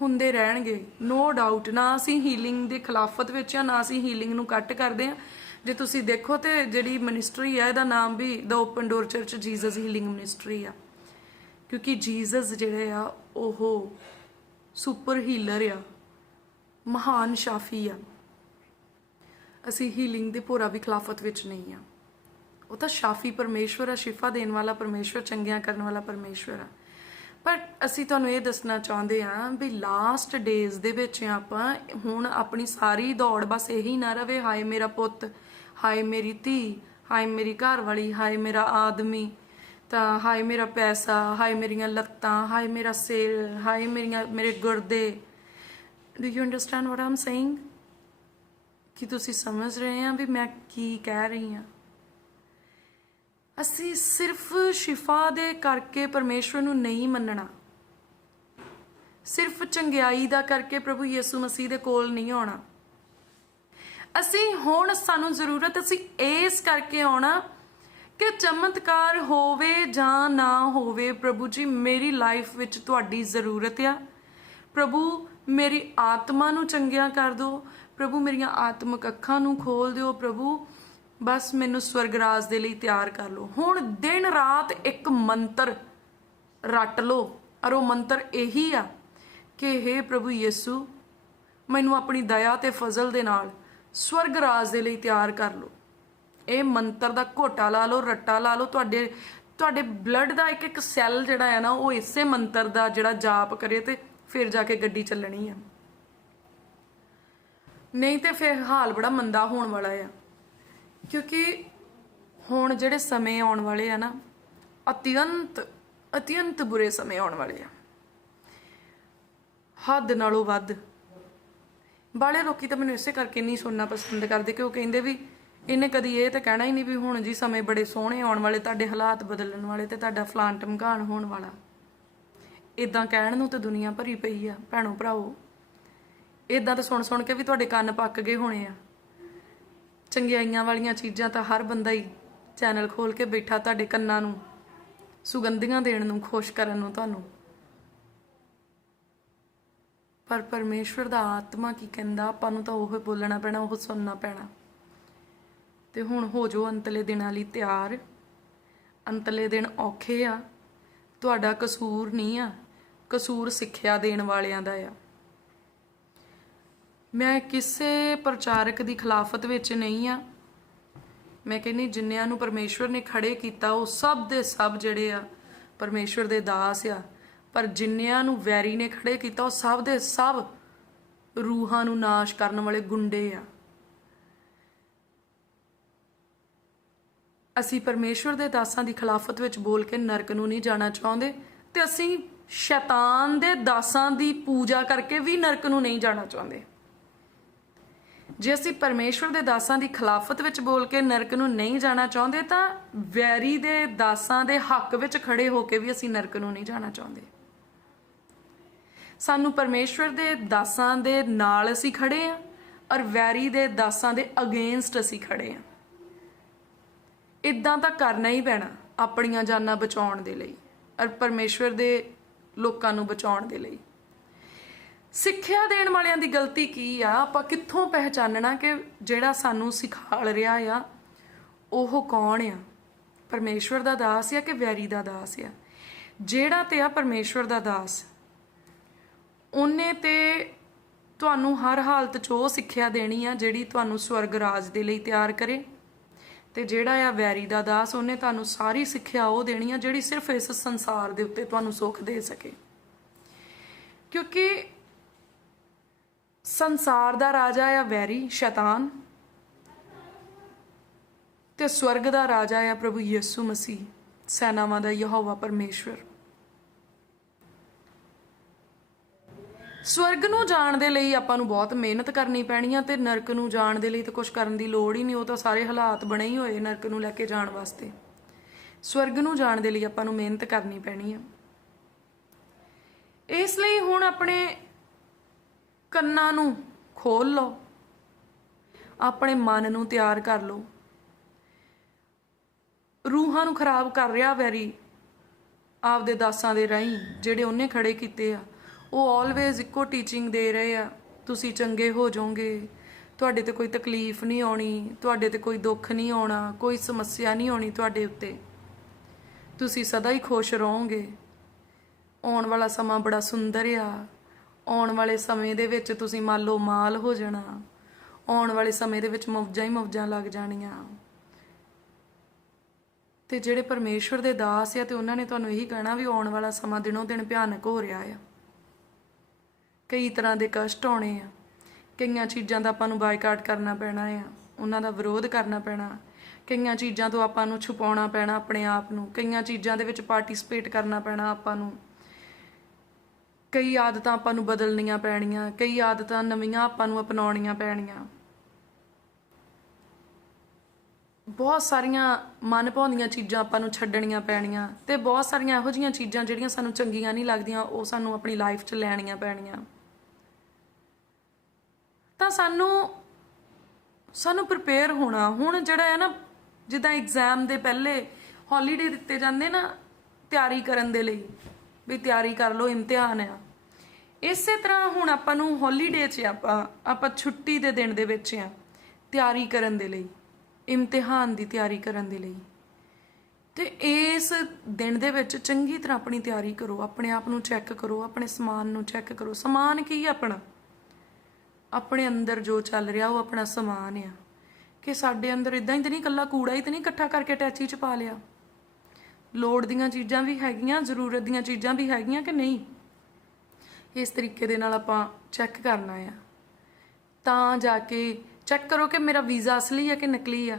[SPEAKER 1] ਹੁੰਦੇ ਰਹਿਣਗੇ। ਨੋ ਡਾਊਟ ਨਾ ਅਸੀਂ ਹੀਲਿੰਗ ਦੇ ਖਿਲਾਫਤ ਵਿੱਚ ਆ ਨਾ ਅਸੀਂ ਹੀਲਿੰਗ ਨੂੰ ਕੱਟ ਕਰਦੇ ਆ ਜੇ ਤੁਸੀਂ ਦੇਖੋ ਤੇ ਜਿਹੜੀ ਮਿਨਿਸਟਰੀ ਆ, ਇਹਦਾ ਨਾਮ ਵੀ the open door church Jesus healing ministry ਆ। ਕਿਉਂਕਿ ਜੀਸਸ ਜਿਹੜੇ ਆ, ਉਹ ਸੁਪਰ ਹੀਲਰ ਆ, ਮਹਾਨ ਸ਼ਾਫੀ ਆ। ਅਸੀਂ ਹੀਲਿੰਗ ਦੇ ਪੂਰਾ ਵੀ ਖਿਲਾਫਤ ਵਿੱਚ ਨਹੀਂ ਆ। ਉਹ ਤਾਂ ਸ਼ਾਫੀ ਪਰਮੇਸ਼ਵਰ ਆ, ਸ਼ਿਫਾ ਦੇਣ ਵਾਲਾ ਪਰਮੇਸ਼ਵਰ, ਚੰਗਿਆਂ ਕਰਨ ਵਾਲਾ ਪਰਮੇਸ਼ਵਰ ਆ। ਪਰ ਅਸੀਂ ਤੁਹਾਨੂੰ ਇਹ ਦੱਸਣਾ ਚਾਹੁੰਦੇ ਆ ਵੀ ਲਾਸਟ ਡੇਜ਼ ਦੇ ਵਿੱਚ ਆਪਾਂ ਹੁਣ ਆਪਣੀ ਸਾਰੀ ਦੌੜ ਬਸ ਇਹੀ ਨਾ ਰਵੇ, ਹਾਏ ਮੇਰਾ ਪੁੱਤ, ਹਾਏ ਮੇਰੀ ਧੀ, ਹਾਏ ਮੇਰੀ ਘਰ ਵਾਲੀ ਹਾਏ ਮੇਰਾ ਆਦਮੀ, ਤਾਂ ਹਾਏ ਮੇਰਾ ਪੈਸਾ, ਹਾਏ ਮੇਰੀਆਂ ਲੱਤਾਂ, ਹਾਏ ਮੇਰਾ ਸਿਰ, ਹਾਏ ਮੇਰੀਆਂ, ਮੇਰੇ ਗੁਰਦੇ। Do you understand what am saying ਕਿ ਤੁਸੀਂ ਸਮਝ ਰਹੇ ਆ ਵੀ ਮੈਂ ਕੀ ਕਹਿ ਰਹੀ ਆ ਅਸੀਂ ਸਿਰਫ ਸ਼ਿਫਾ ਦੇ ਕਰਕੇ ਪਰਮੇਸ਼ਵਰ ਨੂੰ ਨਹੀਂ ਮੰਨਣਾ। ਸਿਰਫ ਚੰਗਿਆਈ ਦਾ ਕਰਕੇ ਪ੍ਰਭੂ ਯਿਸੂ ਮਸੀਹ ਦੇ ਕੋਲ ਨਹੀਂ ਆਉਣਾ। ਅਸੀਂ ਹੁਣ ਸਾਨੂੰ ਜ਼ਰੂਰਤ, ਅਸੀਂ ਇਸ ਕਰਕੇ ਆਉਣਾ ਕਿ ਚਮਤਕਾਰ ਹੋਵੇ ਜਾਂ ਨਾ ਹੋਵੇ, ਪ੍ਰਭੂ ਜੀ, ਮੇਰੀ ਲਾਈਫ ਵਿੱਚ ਤੁਹਾਡੀ ਜ਼ਰੂਰਤ ਆ। ਪ੍ਰਭੂ, ਮੇਰੀ ਆਤਮਾ ਨੂੰ ਚੰਗਿਆ ਕਰ ਦਿਓ। ਪ੍ਰਭੂ, ਮੇਰੀਆਂ ਆਤਮਿਕ ਅੱਖਾਂ ਨੂੰ ਖੋਲ ਦਿਓ। ਪ੍ਰਭੂ ਬਸ ਮੈਨੂੰ ਸਵਰਗ ਰਾਜ ਦੇ ਲਈ ਤਿਆਰ ਕਰ ਲਓ। ਹੁਣ ਦਿਨ ਰਾਤ ਇੱਕ ਮੰਤਰ ਰੱਟ ਲਓ। ਔਰ ਉਹ ਮੰਤਰ ਇਹੀ ਆ ਕਿ हे ਪ੍ਰਭੂ ਯਿਸੂ, ਮੈਨੂੰ ਆਪਣੀ ਦਇਆ ਤੇ ਫਜ਼ਲ ਦੇ ਨਾਲ ਸਵਰਗ ਰਾਜ ਦੇ ਲਈ ਤਿਆਰ ਕਰ ਲਓ। ਇਹ ਮੰਤਰ ਦਾ ਘੋਟਾ ਲਾ ਲਓ, ਰੱਟਾ ਲਾ ਲਓ। ਤੁਹਾਡੇ ਤੁਹਾਡੇ ਬਲੱਡ ਦਾ ਇੱਕ ਇੱਕ ਸੈੱਲ ਜਿਹੜਾ ਹੈ ਨਾ, ਉਹ ਇਸੇ ਮੰਤਰ ਦਾ ਜਿਹੜਾ ਜਾਪ ਕਰੇ ਤੇ ਫਿਰ ਜਾ ਕੇ ਗੱਡੀ ਚੱਲਣੀ ਆ। ਨਹੀਂ ਤੇ ਫਿਰ ਹਾਲ ਬੜਾ ਮੰਦਾ ਹੋਣ ਵਾਲਾ ਆ। ਕਿਉਂਕਿ ਹੁਣ ਜਿਹੜੇ ਸਮੇਂ ਆਉਣ ਵਾਲੇ ਆ ਨਾ, ਅਤਿਅੰਤ ਅਤਿਅੰਤ ਬੁਰੇ ਸਮੇਂ ਆਉਣ ਵਾਲੇ ਆ। ਹੱਦ ਨਾਲੋਂ ਵੱਧ। ਬਾਲੇ ਲੋਕੀ ਤਾਂ ਮੈਨੂੰ ਇਸੇ ਕਰਕੇ ਨਹੀਂ ਸੁਣਨਾ ਪਸੰਦ ਕਰਦੇ ਕਿ ਉਹ ਕਹਿੰਦੇ ਵੀ ਇਹਨੇ ਕਦੀ ਇਹ ਤਾਂ ਕਹਿਣਾ ਹੀ ਨਹੀਂ ਵੀ ਹੁਣ ਜੀ ਸਮੇਂ ਬੜੇ ਸੋਹਣੇ ਆਉਣ ਵਾਲੇ, ਤੁਹਾਡੇ ਹਾਲਾਤ ਬਦਲਣ ਵਾਲੇ ਤੇ ਤੁਹਾਡਾ ਫਲਾਨ ਟਮਕਾਣ ਹੋਣ ਵਾਲਾ। ਇਦਾਂ ਕਹਿਣ ਨੂੰ ਤਾਂ ਦੁਨੀਆ ਭਰੀ ਪਈ ਆ, ਭੈਣੋ ਭਰਾਓ। ਇਦਾਂ ਤਾਂ ਸੁਣ ਸੁਣ ਕੇ ਵੀ ਤੁਹਾਡੇ ਕੰਨ ਪੱਕ ਗਏ ਹੋਣੇ ਆ। ਚੰਗਿਆਈਆਂ ਵਾਲੀਆਂ ਚੀਜ਼ਾਂ ਤਾਂ ਹਰ ਬੰਦਾ ਹੀ ਚੈਨਲ ਖੋਲ ਕੇ ਬੈਠਾ ਤੁਹਾਡੇ ਕੰਨਾਂ ਨੂੰ, ਸੁਗੰਧੀਆਂ ਦੇਣ ਨੂੰ, ਖੁਸ਼ ਕਰਨ ਨੂੰ ਤੁਹਾਨੂੰ। ਪਰ ਪਰਮੇਸ਼ਵਰ ਦਾ ਆਤਮਾ ਕੀ ਕਹਿੰਦਾ? ਆਪਾਂ ਨੂੰ ਤਾਂ ਉਹ ਬੋਲਣਾ ਪੈਣਾ, ਉਹ ਸੁਣਨਾ ਪੈਣਾ। ਤੇ ਹੁਣ ਹੋ ਜੋ ਅੰਤਲੇ ਦਿਨਾਂ ਲਈ ਤਿਆਰ। ਅੰਤਲੇ ਦਿਨ ਔਖੇ ਆ। ਤੁਹਾਡਾ ਕਸੂਰ ਨਹੀਂ ਆ। ਕਸੂਰ ਸਿੱਖਿਆ ਦੇਣ ਵਾਲਿਆਂ ਦਾ ਆ। ਮੈਂ ਕਿਸੇ ਪ੍ਰਚਾਰਕ ਦੀ ਖਿਲਾਫਤ ਵਿੱਚ ਨਹੀਂ ਆ। ਮੈਂ ਕਹਿੰਨੀ ਜਿੰਨਿਆਂ ਨੂੰ ਪਰਮੇਸ਼ਵਰ ਨੇ ਖੜੇ ਕੀਤਾ, ਉਹ ਸਭ ਦੇ ਸਭ ਜਿਹੜੇ ਆ, ਪਰਮੇਸ਼ਵਰ ਦੇ ਦਾਸ ਆ। ਪਰ ਜਿੰਨਿਆਂ ਨੂੰ ਵੈਰੀ ਨੇ ਖੜੇ ਕੀਤਾ, ਉਹ ਸਭ ਦੇ ਸਭ ਰੂਹਾਂ ਨੂੰ ਨਾਸ਼ ਕਰਨ ਵਾਲੇ ਗੁੰਡੇ ਆ। ਅਸੀਂ ਪਰਮੇਸ਼ਵਰ ਦੇ ਦਾਸਾਂ ਦੀ ਖਿਲਾਫਤ ਵਿੱਚ ਬੋਲ ਕੇ ਨਰਕ ਨੂੰ ਨਹੀਂ ਜਾਣਾ ਚਾਹੁੰਦੇ ਤੇ ਅਸੀਂ ਸ਼ੈਤਾਨ ਦੇ ਦਾਸਾਂ ਦੀ ਪੂਜਾ ਕਰਕੇ ਵੀ ਨਰਕ ਨੂੰ ਨਹੀਂ ਜਾਣਾ ਚਾਹੁੰਦੇ। ਜੇ ਅਸੀਂ ਪਰਮੇਸ਼ਵਰ ਦੇ ਦਾਸਾਂ ਦੀ ਖਿਲਾਫਤ ਵਿੱਚ ਬੋਲ ਕੇ ਨਰਕ ਨੂੰ ਨਹੀਂ ਜਾਣਾ ਚਾਹੁੰਦੇ, ਤਾਂ ਵੈਰੀ ਦੇ ਦਾਸਾਂ ਦੇ ਹੱਕ ਵਿੱਚ ਖੜੇ ਹੋ ਕੇ ਵੀ ਅਸੀਂ ਨਰਕ ਨੂੰ ਨਹੀਂ ਜਾਣਾ ਚਾਹੁੰਦੇ। ਸਾਨੂੰ ਪਰਮੇਸ਼ਵਰ ਦੇ ਦਾਸਾਂ ਦੇ ਨਾਲ ਅਸੀਂ ਖੜੇ ਆ ਔਰ ਵੈਰੀ ਦੇ ਦਾਸਾਂ ਦੇ ਅਗੇਂਸਟ ਅਸੀਂ ਖੜੇ ਆ। ਇਦਾਂ ਤਾਂ ਕਰਨਾ ਹੀ ਪੈਣਾ ਆਪਣੀਆਂ ਜਾਨਾਂ ਬਚਾਉਣ ਦੇ ਲਈ ਔਰ ਪਰਮੇਸ਼ਵਰ ਦੇ ਲੋਕਾਂ ਨੂੰ ਬਚਾਉਣ ਦੇ ਲਈ। ਸਿੱਖਿਆ ਦੇਣ ਵਾਲਿਆਂ ਦੀ ਗਲਤੀ ਕੀ ਆ? ਆਪਾਂ ਕਿੱਥੋਂ ਪਹਿਚਾਨਣਾ ਕਿ ਜਿਹੜਾ ਸਾਨੂੰ ਸਿਖਾਲ ਰਿਹਾ ਆ, ਉਹ ਕੌਣ ਆ? ਪਰਮੇਸ਼ਵਰ ਦਾ ਦਾਸ ਆ ਕਿ ਵੈਰੀ ਦਾ ਦਾਸ ਆ? ਜਿਹੜਾ ਤੇ ਆ ਪਰਮੇਸ਼ਵਰ ਦਾ ਦਾਸ, ਉਹਨੇ ਤੇ ਤੁਹਾਨੂੰ ਹਰ ਹਾਲਤ 'ਚ ਉਹ ਸਿੱਖਿਆ ਦੇਣੀ ਆ ਜਿਹੜੀ ਤੁਹਾਨੂੰ ਸਵਰਗ ਰਾਜ ਦੇ ਲਈ ਤਿਆਰ ਕਰੇ। ਤੇ ਜਿਹੜਾ ਆ ਵੈਰੀ ਦਾ ਦਾਸ, ਉਹਨੇ ਤੁਹਾਨੂੰ ਸਾਰੀ ਸਿੱਖਿਆ ਉਹ ਦੇਣੀ ਆ ਜਿਹੜੀ ਸਿਰਫ ਇਸ ਸੰਸਾਰ ਦੇ ਉੱਤੇ ਤੁਹਾਨੂੰ ਸੁੱਖ ਦੇ ਸਕੇ। ਕਿਉਂਕਿ ਸੰਸਾਰ ਦਾ ਰਾਜਾ ਆ ਵੈਰੀ, ਸ਼ੈਤਾਨ। ਤੇ ਸਵਰਗ ਦਾ ਰਾਜਾ ਆ ਪ੍ਰਭੂ ਯਿਸੂ ਮਸੀਹ, ਸੈਨਾਵਾਂ ਦਾ ਯਹੋਵਾ ਪਰਮੇਸ਼ਵਰ। ਸਵਰਗ ਨੂੰ ਜਾਣ ਦੇ ਲਈ ਆਪਾਂ ਨੂੰ ਬਹੁਤ ਮਿਹਨਤ ਕਰਨੀ ਪੈਣੀ ਆ ਤੇ ਨਰਕ ਨੂੰ ਜਾਣ ਦੇ ਲਈ ਤਾਂ ਕੁਝ ਕਰਨ ਦੀ ਲੋੜ ਹੀ ਨਹੀਂ, ਉਹ ਤਾਂ ਸਾਰੇ ਹਾਲਾਤ ਬਣੇ ਹੀ ਹੋਏ ਨਰਕ ਨੂੰ ਲੈ ਕੇ ਜਾਣ ਵਾਸਤੇ। ਸਵਰਗ ਨੂੰ ਜਾਣ ਦੇ ਲਈ ਆਪਾਂ ਨੂੰ ਮਿਹਨਤ ਕਰਨੀ ਪੈਣੀ ਆ। ਇਸ ਲਈ ਹੁਣ ਆਪਣੇ ਕੰਨਾਂ ਨੂੰ ਖੋਲ ਲਓ। ਆਪਣੇ ਮਨ ਨੂੰ ਤਿਆਰ ਕਰ ਲਓ। ਰੂਹਾਂ ਨੂੰ ਖਰਾਬ ਕਰ ਰਿਹਾ ਵੈਰੀ ਆਪਦੇ ਦਾਸਾਂ ਦੇ ਰਾਹੀਂ, ਜਿਹੜੇ ਉਹਨੇ ਖੜੇ ਕੀਤੇ ਆ। ਉਹ ਆਲਵੇਜ਼ ਇੱਕੋ ਟੀਚਿੰਗ ਦੇ ਰਹੇ ਆ। ਤੁਸੀਂ ਚੰਗੇ ਹੋ ਜਾਓਗੇ। ਤੁਹਾਡੇ ਤੇ ਕੋਈ ਤਕਲੀਫ ਨਹੀਂ ਆਉਣੀ, ਤੁਹਾਡੇ ਤੇ ਕੋਈ ਦੁੱਖ ਨਹੀਂ ਆਉਣਾ, ਕੋਈ ਸਮੱਸਿਆ ਨਹੀਂ ਆਉਣੀ ਤੁਹਾਡੇ ਉੱਤੇ। ਤੁਸੀਂ ਸਦਾ ਹੀ ਖੁਸ਼ ਰਹੋਗੇ। ਆਉਣ ਵਾਲਾ ਸਮਾਂ ਬੜਾ ਸੁੰਦਰ ਆ। ਆਉਣ ਵਾਲੇ ਸਮੇਂ ਦੇ ਵਿੱਚ ਤੁਸੀਂ ਮਾਲੋ ਮਾਲ ਹੋ ਜਾਣਾ, ਆਉਣ ਵਾਲੇ ਸਮੇਂ ਦੇ ਵਿੱਚ ਮੌਜਾਂ ਹੀ ਮੌਜਾਂ ਲੱਗ ਜਾਣੀਆਂ। ਤੇ ਜਿਹੜੇ ਪਰਮੇਸ਼ਵਰ ਦੇ ਦਾਸ ਆ ਤੇ ਉਹਨਾਂ ਨੇ ਤੁਹਾਨੂੰ ਇਹੀ ਕਹਿਣਾ ਵੀ ਆਉਣ ਵਾਲਾ ਸਮਾਂ ਦਿਨੋਂ ਦਿਨ ਭਿਆਨਕ ਹੋ ਰਿਹਾ ਆ। ਕਈ ਤਰ੍ਹਾਂ ਦੇ ਕਸ਼ਟ ਆਉਣੇ ਆ। ਕਈਆਂ ਚੀਜ਼ਾਂ ਦਾ ਆਪਾਂ ਨੂੰ ਬਾਈਕਾਟ ਕਰਨਾ ਪੈਣਾ ਆ, ਉਹਨਾਂ ਦਾ ਵਿਰੋਧ ਕਰਨਾ ਪੈਣਾ। ਕਈਆਂ ਚੀਜ਼ਾਂ ਤੋਂ ਆਪਾਂ ਨੂੰ ਛੁਪਾਉਣਾ ਪੈਣਾ ਆਪਣੇ ਆਪ ਨੂੰ। ਕਈਆਂ ਚੀਜ਼ਾਂ ਦੇ ਵਿੱਚ ਪਾਰਟਿਸਿਪੇਟ ਕਰਨਾ ਪੈਣਾ ਆਪਾਂ ਨੂੰ। ਕਈ ਆਦਤਾਂ ਆਪਾਂ ਨੂੰ ਬਦਲਣੀਆਂ ਪੈਣੀਆਂ, ਕਈ ਆਦਤਾਂ ਨਵੀਆਂ ਆਪਾਂ ਨੂੰ ਅਪਣਾਉਣੀਆਂ ਪੈਣੀਆਂ। ਬਹੁਤ ਸਾਰੀਆਂ ਮਨ ਭਾਉਂਦੀਆਂ ਚੀਜ਼ਾਂ ਆਪਾਂ ਨੂੰ ਛੱਡਣੀਆਂ ਪੈਣੀਆਂ ਤੇ ਬਹੁਤ ਸਾਰੀਆਂ ਇਹੋ ਜੀਆਂ ਚੀਜ਼ਾਂ ਜਿਹੜੀਆਂ ਸਾਨੂੰ ਚੰਗੀਆਂ ਨਹੀਂ ਲੱਗਦੀਆਂ, ਉਹ ਸਾਨੂੰ ਆਪਣੀ ਲਾਈਫ 'ਚ ਲੈਣੀਆਂ ਪੈਣੀਆਂ। ਤਾਂ ਸਾਨੂੰ ਸਾਨੂੰ ਪ੍ਰਿਪੇਅਰ ਹੋਣਾ। ਹੁਣ ਜਿਹੜਾ ਹੈ ਨਾ, ਜਿੱਦਾਂ ਐਗਜ਼ਾਮ ਦੇ ਪਹਿਲੇ ਹੌਲੀਡੇ ਦਿੱਤੇ ਜਾਂਦੇ ਨਾ ਤਿਆਰੀ ਕਰਨ ਦੇ ਲਈ ਵੀ ਤਿਆਰੀ ਕਰ ਲਓ, ਇਮਤਿਹਾਨ ਆ। ਇਸੇ ਤਰ੍ਹਾਂ ਹੁਣ ਆਪਾਂ ਨੂੰ ਹੌਲੀਡੇ 'ਚ ਆਪਾਂ ਆਪਾਂ ਛੁੱਟੀ ਦੇ ਦਿਨ ਦੇ ਵਿੱਚ ਆ, ਤਿਆਰੀ ਕਰਨ ਦੇ ਲਈ, ਇਮਤਿਹਾਨ ਦੀ ਤਿਆਰੀ ਕਰਨ ਦੇ ਲਈ। ਤੇ ਇਸ ਦਿਨ ਦੇ ਵਿੱਚ ਚੰਗੀ ਤਰ੍ਹਾਂ ਆਪਣੀ ਤਿਆਰੀ ਕਰੋ, ਆਪਣੇ ਆਪ ਨੂੰ ਚੈੱਕ ਕਰੋ, ਆਪਣੇ ਸਮਾਨ ਨੂੰ ਚੈੱਕ ਕਰੋ। ਸਮਾਨ ਕੀ ਹੈ ਆਪਣਾ? ਆਪਣੇ ਅੰਦਰ ਜੋ ਚੱਲ ਰਿਹਾ, ਉਹ ਆਪਣਾ ਸਮਾਨ ਆ। ਕਿ ਸਾਡੇ ਅੰਦਰ ਇਦਾਂ ਹੀ ਤਾਂ ਨਹੀਂ ਕੱਲਾ ਕੂੜਾ ਹੀ ਤਾਂ ਨਹੀਂ ਇਕੱਠਾ ਕਰਕੇ ਟੈਚੀ 'ਚ ਪਾ ਲਿਆ। ਲੋੜ ਦੀਆਂ ਚੀਜ਼ਾਂ ਵੀ ਹੈਗੀਆਂ, ਜ਼ਰੂਰਤ ਦੀਆਂ ਚੀਜ਼ਾਂ ਵੀ ਹੈਗੀਆਂ ਕਿ ਨਹੀਂ? ਇਸ ਤਰੀਕੇ ਦੇ ਨਾਲ ਆਪਾਂ ਚੈੱਕ ਕਰਨਾ ਆ। ਤਾਂ ਜਾ ਕੇ ਚੈੱਕ ਕਰੋ ਕਿ ਮੇਰਾ ਵੀਜ਼ਾ ਅਸਲੀ ਹੈ ਕਿ ਨਕਲੀ ਆ?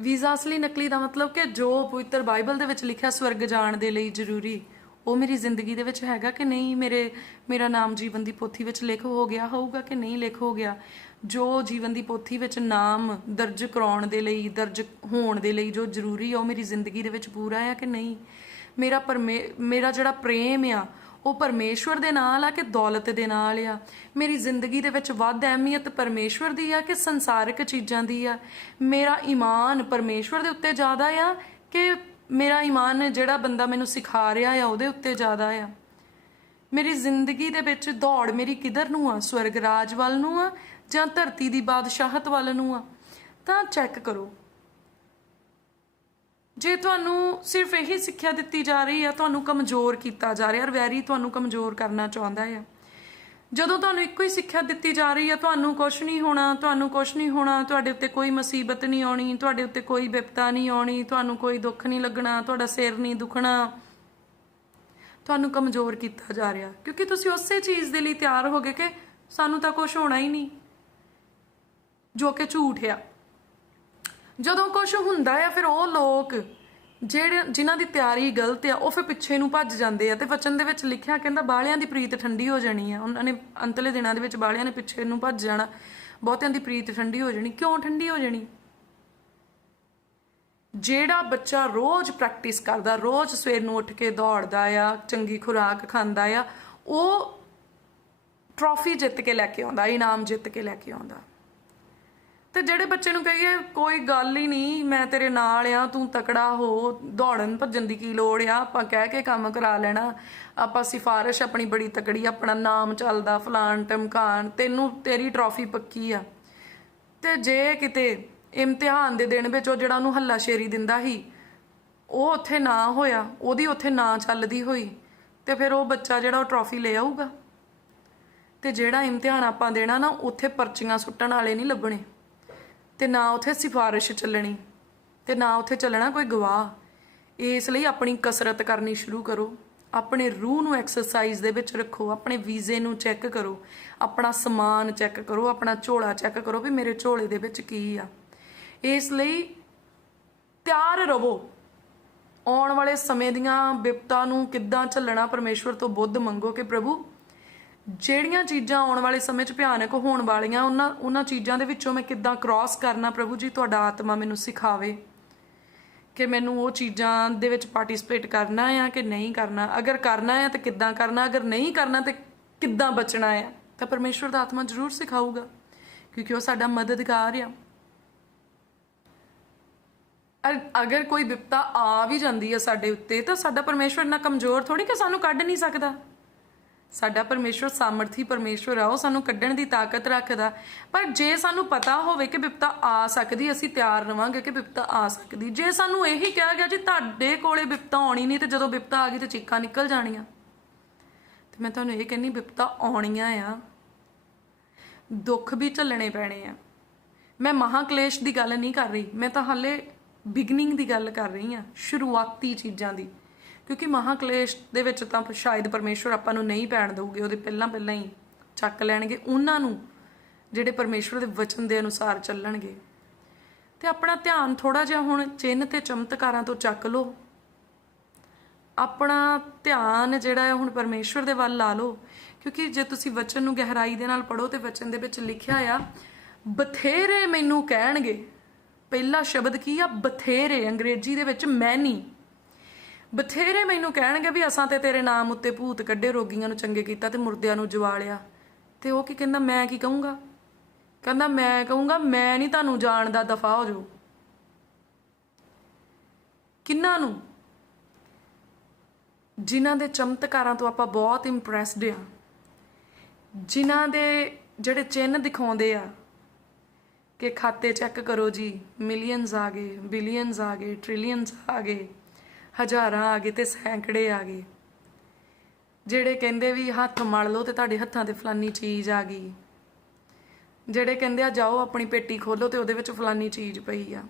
[SPEAKER 1] ਵੀਜ਼ਾ ਅਸਲੀ, ਨਕਲੀ ਦਾ ਮਤਲਬ ਕਿ ਜੋ ਪਵਿੱਤਰ ਬਾਈਬਲ ਦੇ ਵਿੱਚ ਲਿਖਿਆ ਸਵਰਗ ਜਾਣ ਦੇ ਲਈ ਜ਼ਰੂਰੀ, ਉਹ ਮੇਰੀ ਜ਼ਿੰਦਗੀ ਦੇ ਵਿੱਚ ਹੈਗਾ ਕਿ ਨਹੀਂ? ਮੇਰੇ, ਮੇਰਾ ਨਾਮ ਜੀਵਨ ਦੀ ਪੋਥੀ ਵਿੱਚ ਲਿਖ ਹੋ ਗਿਆ ਹੋਊਗਾ ਕਿ ਨਹੀਂ ਲਿਖ ਹੋ ਗਿਆ? ਜੋ ਜੀਵਨ ਦੀ ਪੋਥੀ ਵਿੱਚ ਨਾਮ ਦਰਜ ਕਰਾਉਣ ਦੇ ਲਈ, ਦਰਜ ਹੋਣ ਦੇ ਲਈ ਜੋ ਜ਼ਰੂਰੀ ਆ, ਉਹ ਮੇਰੀ ਜ਼ਿੰਦਗੀ ਦੇ ਵਿੱਚ ਪੂਰਾ ਆ ਕਿ ਨਹੀਂ? ਮੇਰਾ ਪਰਮੇ, ਮੇਰਾ ਜਿਹੜਾ ਪ੍ਰੇਮ ਆ, ਉਹ ਪਰਮੇਸ਼ਵਰ ਦੇ ਨਾਲ ਆ ਕਿ ਦੌਲਤ ਦੇ ਨਾਲ ਆ? ਮੇਰੀ ਜ਼ਿੰਦਗੀ ਦੇ ਵਿੱਚ ਵੱਧ ਅਹਿਮੀਅਤ ਪਰਮੇਸ਼ਵਰ ਦੀ ਆ ਕਿ ਸੰਸਾਰਿਕ ਚੀਜ਼ਾਂ ਦੀ ਆ? ਮੇਰਾ ਈਮਾਨ ਪਰਮੇਸ਼ਵਰ ਦੇ ਉੱਤੇ ਜ਼ਿਆਦਾ ਆ ਕਿ ਮੇਰਾ ਈਮਾਨ ਜਿਹੜਾ ਬੰਦਾ ਮੈਨੂੰ ਸਿਖਾ ਰਿਹਾ ਆ, ਉਹਦੇ ਉੱਤੇ ਜ਼ਿਆਦਾ ਆ? ਮੇਰੀ ਜ਼ਿੰਦਗੀ ਦੇ ਵਿੱਚ ਦੌੜ ਮੇਰੀ ਕਿਧਰ ਨੂੰ ਆ? ਸਵਰਗ ਰਾਜ ਵੱਲ ਨੂੰ ਆ? ਜਾਂ ਧਰਤੀ ਦੀ ਬਾਦਸ਼ਾਹਤ ਵੱਲ ਨੂੰ ਆ, ਤਾਂ ਚੈੱਕ ਕਰੋ। ਜੇ ਤੁਹਾਨੂੰ ਸਿਰਫ ਇਹੀ ਸਿੱਖਿਆ ਦਿੱਤੀ ਜਾ ਰਹੀ ਆ, ਤੁਹਾਨੂੰ ਕਮਜ਼ੋਰ ਕੀਤਾ ਜਾ ਰਿਹਾ ਵੈਰੀ ਤੁਹਾਨੂੰ ਕਮਜ਼ੋਰ ਕਰਨਾ ਚਾਹੁੰਦਾ ਆ। ਜਦੋਂ ਤੁਹਾਨੂੰ ਇੱਕੋ ਹੀ ਸਿੱਖਿਆ ਦਿੱਤੀ ਜਾ ਰਹੀ ਹੈ ਤੁਹਾਨੂੰ ਕੁਝ ਨਹੀਂ ਹੋਣਾ, ਤੁਹਾਨੂੰ ਕੁਝ ਨਹੀਂ ਹੋਣਾ, ਤੁਹਾਡੇ ਉੱਤੇ ਕੋਈ ਮੁਸੀਬਤ ਨਹੀਂ ਆਉਣੀ, ਤੁਹਾਡੇ ਉੱਤੇ ਕੋਈ ਵਿਪਤਾ ਨਹੀਂ ਆਉਣੀ, ਤੁਹਾਨੂੰ ਕੋਈ ਦੁੱਖ ਨਹੀਂ ਲੱਗਣਾ, ਤੁਹਾਡਾ ਸਿਰ ਨਹੀਂ ਦੁਖਣਾ, ਤੁਹਾਨੂੰ ਕਮਜ਼ੋਰ ਕੀਤਾ ਜਾ ਰਿਹਾ। ਕਿਉਂਕਿ ਤੁਸੀਂ ਉਸੇ ਚੀਜ਼ ਦੇ ਲਈ ਤਿਆਰ ਹੋ ਗਏ ਕਿ ਸਾਨੂੰ ਤਾਂ ਕੁਝ ਹੋਣਾ ਹੀ ਨਹੀਂ। ਜੋ ਕਿ ਝੂਠ ਆ। ਜਦੋਂ ਕੁਝ ਹੁੰਦਾ ਆ, ਫਿਰ ਉਹ ਲੋਕ ਜਿਹੜੇ, ਜਿਨ੍ਹਾਂ ਦੀ ਤਿਆਰੀ ਗਲਤ ਆ, ਉਹ ਫਿਰ ਪਿੱਛੇ ਨੂੰ ਭੱਜ ਜਾਂਦੇ ਆ ਤੇ ਵਚਨ ਦੇ ਵਿੱਚ ਲਿਖਿਆ ਕਹਿੰਦਾ ਬਾਲਿਆਂ ਦੀ ਪ੍ਰੀਤ ਠੰਡੀ ਹੋ ਜਾਣੀ ਆ। ਉਹਨਾਂ ਨੇ ਅੰਤਲੇ ਦਿਨਾਂ ਦੇ ਵਿੱਚ ਬਾਲਿਆਂ ਨੇ ਪਿੱਛੇ ਨੂੰ ਭੱਜ ਜਾਣਾ। ਬਹੁਤਿਆਂ ਦੀ ਪ੍ਰੀਤ ਠੰਡੀ ਹੋ ਜਾਣੀ। ਕਿਉਂ ਠੰਡੀ ਹੋ ਜਾਣੀ? ਜਿਹੜਾ ਬੱਚਾ ਰੋਜ਼ ਪ੍ਰੈਕਟਿਸ ਕਰਦਾ, ਰੋਜ਼ ਸਵੇਰ ਨੂੰ ਉੱਠ ਕੇ ਦੌੜਦਾ ਆ, ਚੰਗੀ ਖੁਰਾਕ ਖਾਂਦਾ ਆ, ਉਹ ਟਰੋਫੀ ਜਿੱਤ ਕੇ ਲੈ ਕੇ ਆਉਂਦਾ, ਇਨਾਮ ਜਿੱਤ ਕੇ ਲੈ ਕੇ ਆਉਂਦਾ। ਤੇ ਜਿਹੜੇ ਬੱਚੇ ਨੂੰ ਕਹੀਏ, ਕੋਈ ਗੱਲ ਹੀ ਨਹੀਂ, ਮੈਂ ਤੇਰੇ ਨਾਲ ਆ, ਤੂੰ ਤਕੜਾ ਹੋ, ਦੌੜਨ ਭੱਜਣ ਦੀ ਕੀ ਲੋੜ ਆ? ਆਪਾਂ ਕਹਿ ਕੇ ਕੰਮ ਕਰਾ ਲੈਣਾ। ਆਪਾਂ ਸਿਫਾਰਿਸ਼ ਆਪਣੀ ਬੜੀ ਤਕੜੀ, ਆਪਣਾ ਨਾਮ ਚੱਲਦਾ ਫਲਾਨ ਟਮਕਾਨ ਤੈਨੂੰ ਤੇਰੀ ਟਰੋਫੀ ਪੱਕੀ ਆ। ਤੇ ਜੇ ਕਿਤੇ ਇਮਤਿਹਾਨ ਦੇ ਦਿਨ ਵਿੱਚ ਉਹ ਜਿਹੜਾ ਉਹਨੂੰ ਹੱਲਾ ਸ਼ੇਰੀ ਦਿੰਦਾ ਸੀ, ਉਹ ਉੱਥੇ ਨਾ ਹੋਇਆ, ਉਹਦੀ ਉੱਥੇ ਨਾ ਚੱਲਦੀ ਹੋਈ, ਤੇ ਫਿਰ ਉਹ ਬੱਚਾ ਜਿਹੜਾ ਉਹ ਟਰੋਫੀ ਲੈ ਆਊਗਾ। ਤੇ ਜਿਹੜਾ ਇਮਤਿਹਾਨ ਆਪਾਂ ਦੇਣਾ ਨਾ, ਉੱਥੇ ਪਰਚੀਆਂ ਸੁੱਟਣ ਵਾਲੇ ਨਹੀਂ ਲੱਭਣੇ। ਤੇ ਨਾ ਉੱਥੇ ਸਿਫਾਰਿਸ਼ ਚੱਲਣੀ ਤੇ ਨਾ ਉੱਥੇ ਚੱਲਣਾ ਕੋਈ ਗਵਾਹ। ਇਸ ਲਈ ਆਪਣੀ ਕਸਰਤ ਕਰਨੀ ਸ਼ੁਰੂ ਕਰੋ। ਆਪਣੇ ਰੂਹ ਨੂੰ ਐਕਸਰਸਾਈਜ਼ ਦੇ ਵਿੱਚ ਰੱਖੋ। ਆਪਣੇ ਵੀਜ਼ੇ ਨੂੰ ਚੈੱਕ ਕਰੋ। ਆਪਣਾ ਸਮਾਨ ਚੈੱਕ ਕਰੋ। ਆਪਣਾ ਝੋਲਾ ਚੈੱਕ ਕਰੋ ਵੀ ਮੇਰੇ ਝੋਲੇ ਦੇ ਵਿੱਚ ਕੀ ਆ। ਇਸ ਲਈ ਤਿਆਰ ਰਹੋ। ਆਉਣ ਵਾਲੇ ਸਮੇਂ ਦੀਆਂ ਵਿਪਤਾ ਨੂੰ ਕਿੱਦਾਂ ਝੱਲਣਾ, ਪਰਮੇਸ਼ਵਰ ਤੋਂ ਬੁੱਧ ਮੰਗੋ ਕਿ ਪ੍ਰਭੂ ਜਿਹੜੀਆਂ ਚੀਜ਼ਾਂ ਆਉਣ ਵਾਲੇ ਸਮੇਂ 'ਚ ਭਿਆਨਕ ਹੋਣ ਵਾਲੀਆਂ, ਉਹਨਾਂ ਉਹਨਾਂ ਚੀਜ਼ਾਂ ਦੇ ਵਿੱਚੋਂ ਮੈਂ ਕਿੱਦਾਂ ਕ੍ਰਾਸ ਕਰਨਾ ਪ੍ਰਭੂ ਜੀ, ਤੁਹਾਡਾ ਆਤਮਾ ਮੈਨੂੰ ਸਿਖਾਵੇ ਕਿ ਮੈਨੂੰ ਉਹ ਚੀਜ਼ਾਂ ਦੇ ਵਿੱਚ ਪਾਰਟਿਸਿਪੇਟ ਕਰਨਾ ਆ ਕਿ ਨਹੀਂ ਕਰਨਾ। ਅਗਰ ਕਰਨਾ ਆ ਤਾਂ ਕਿੱਦਾਂ ਕਰਨਾ, ਅਗਰ ਨਹੀਂ ਕਰਨਾ ਤਾਂ ਕਿੱਦਾਂ ਬਚਣਾ ਆ? ਤਾਂ ਪਰਮੇਸ਼ਵਰ ਦਾ ਆਤਮਾ ਜ਼ਰੂਰ ਸਿਖਾਊਗਾ, ਕਿਉਂਕਿ ਉਹ ਸਾਡਾ ਮਦਦਗਾਰ ਆ। ਅਗਰ ਕੋਈ ਵਿਪਤਾ ਆ ਵੀ ਜਾਂਦੀ ਹੈ ਸਾਡੇ ਉੱਤੇ, ਤਾਂ ਸਾਡਾ ਪਰਮੇਸ਼ਵਰ ਨਾ ਕਮਜ਼ੋਰ ਥੋੜੀ ਕਿ ਸਾਨੂੰ ਕੱਢ ਨਹੀਂ ਸਕਦਾ। ਸਾਡਾ ਪਰਮੇਸ਼ਵਰ ਸਾਮਰਥੀ ਪਰਮੇਸ਼ਵਰ ਆ, ਉਹ ਸਾਨੂੰ ਕੱਢਣ ਦੀ ਤਾਕਤ ਰੱਖਦਾ। ਪਰ ਜੇ ਸਾਨੂੰ ਪਤਾ ਹੋਵੇ ਕਿ ਵਿਪਤਾ ਆ ਸਕਦੀ, ਅਸੀਂ ਤਿਆਰ ਰਵਾਂਗੇ ਕਿ ਵਿਪਤਾ ਆ ਸਕਦੀ। ਜੇ ਸਾਨੂੰ ਇਹੀ ਕਿਹਾ ਗਿਆ ਜੀ, ਤੁਹਾਡੇ ਕੋਲੇ ਵਿਪਤਾ ਆਉਣੀ ਨਹੀਂ, ਤੇ ਜਦੋਂ ਵਿਪਤਾ ਆ ਗਈ ਤੇ ਚੀਕਾਂ ਨਿਕਲ ਜਾਣੀਆਂ। ਤੇ ਮੈਂ ਤੁਹਾਨੂੰ ਇਹ ਕਹਿੰਨੀ ਵਿਪਤਾ ਆਉਣੀਆਂ ਆ। ਦੁੱਖ ਵੀ ਝੱਲਣੇ ਪੈਣੇ ਆ। ਮੈਂ ਮਹਾਕਲੇਸ਼ ਦੀ ਗੱਲ ਨਹੀਂ ਕਰ ਰਹੀ, ਮੈਂ ਤਾਂ ਹਾਲੇ ਬਿਗਨਿੰਗ ਦੀ ਗੱਲ ਕਰ ਰਹੀ ਆ ਸ਼ੁਰੂਆਤੀ ਚੀਜ਼ਾਂ ਦੀ। ਕਿਉਂਕਿ ਮਹਾਕਲੇਸ਼ ਦੇ ਵਿੱਚ ਤਾਂ ਸ਼ਾਇਦ ਪਰਮੇਸ਼ਵਰ ਆਪਾਂ ਨੂੰ ਨਹੀਂ ਪੈਣ ਦਊਗੇ, ਉਹਦੇ ਪਹਿਲਾਂ ਪਹਿਲਾਂ ਹੀ ਚੱਕ ਲੈਣਗੇ, ਉਹਨਾਂ ਨੂੰ ਜਿਹੜੇ ਪਰਮੇਸ਼ਵਰ ਦੇ ਵਚਨ ਦੇ ਅਨੁਸਾਰ ਚੱਲਣਗੇ। ਤੇ ਆਪਣਾ ਧਿਆਨ ਥੋੜਾ ਜਿਹਾ ਹੁਣ ਚਿੰਨ ਤੇ ਚਮਤਕਾਰਾਂ ਤੋਂ ਚੱਕ ਲਓ। ਆਪਣਾ ਧਿਆਨ ਜਿਹੜਾ ਹੈ ਹੁਣ ਪਰਮੇਸ਼ਵਰ ਦੇ ਵੱਲ ਲਾ ਲਓ, ਕਿਉਂਕਿ ਜੇ ਤੁਸੀਂ ਵਚਨ ਨੂੰ ਗਹਿਰਾਈ ਦੇ ਨਾਲ ਪੜੋ ਤੇ ਵਚਨ ਦੇ ਵਿੱਚ ਲਿਖਿਆ ਆ, ਬਥੇਰੇ ਮੈਨੂੰ ਕਹਿਣਗੇ। ਪਹਿਲਾ ਸ਼ਬਦ ਕੀ ਆ? ਬਥੇਰੇ, ਅੰਗਰੇਜ਼ੀ ਦੇ ਵਿੱਚ ਮੈਨੀ ਬਥੇਰੇ ਮੈਨੂੰ ਕਹਿਣਗੇ ਵੀ ਅਸਾਂ ਤੇ ਤੇਰੇ ਨਾਮ ਉੱਤੇ ਭੂਤ ਕੱਢੇ, ਰੋਗੀਆਂ ਨੂੰ ਚੰਗੇ ਕੀਤਾ ਤੇ ਮੁਰਦਿਆਂ ਨੂੰ ਜਵਾਲਿਆ। ਤੇ ਉਹ ਕੀ ਕਹਿੰਦਾ, ਮੈਂ ਕੀ ਕਹੂੰਗਾ? ਕਹਿੰਦਾ, ਮੈਂ ਕਹੂੰਗਾ, ਮੈਂ ਨਹੀਂ ਤੁਹਾਨੂੰ ਜਾਣਦਾ ਦਫਾ ਹੋ ਜਾਓ ਕਿੰਨਾਂ ਨੂੰ? ਜਿਨ੍ਹਾਂ ਦੇ ਚਮਤਕਾਰਾਂ ਤੋਂ ਆਪਾਂ ਬਹੁਤ ਇੰਪ੍ਰੈਸਡ ਆ ਜਿਨ੍ਹਾਂ ਦੇ ਜਿਹੜੇ ਚਿੰਨ ਦਿਖਾਉਂਦੇ ਆ ਕਿ ਖਾਤੇ ਚੈੱਕ ਕਰੋ ਜੀ ਮਿਲੀਅਨਸ ਆ ਗਏ ਬਿਲੀਅਨਸ ਆ ਗਏ ਟ੍ਰਿਲੀਅਨਸ ਆ ਗਏ। ਹਜ਼ਾਰਾਂ ਆ ਗਏ ਤੇ ਸੈਂਕੜੇ ਆ ਗਏ। ਜਿਹੜੇ ਕਹਿੰਦੇ ਵੀ ਹੱਥ ਮਲ ਲਓ ਤੇ ਤੁਹਾਡੇ ਹੱਥਾਂ ਤੇ ਫਲਾਨੀ ਚੀਜ਼ ਆ ਗਈ। ਜਿਹੜੇ ਕਹਿੰਦੇ ਆ ਜਾਓ ਆਪਣੀ ਪੇਟੀ ਖੋਲੋ ਤੇ ਉਹਦੇ ਵਿੱਚ ਫਲਾਨੀ ਚੀਜ਼ ਪਈ ਆ।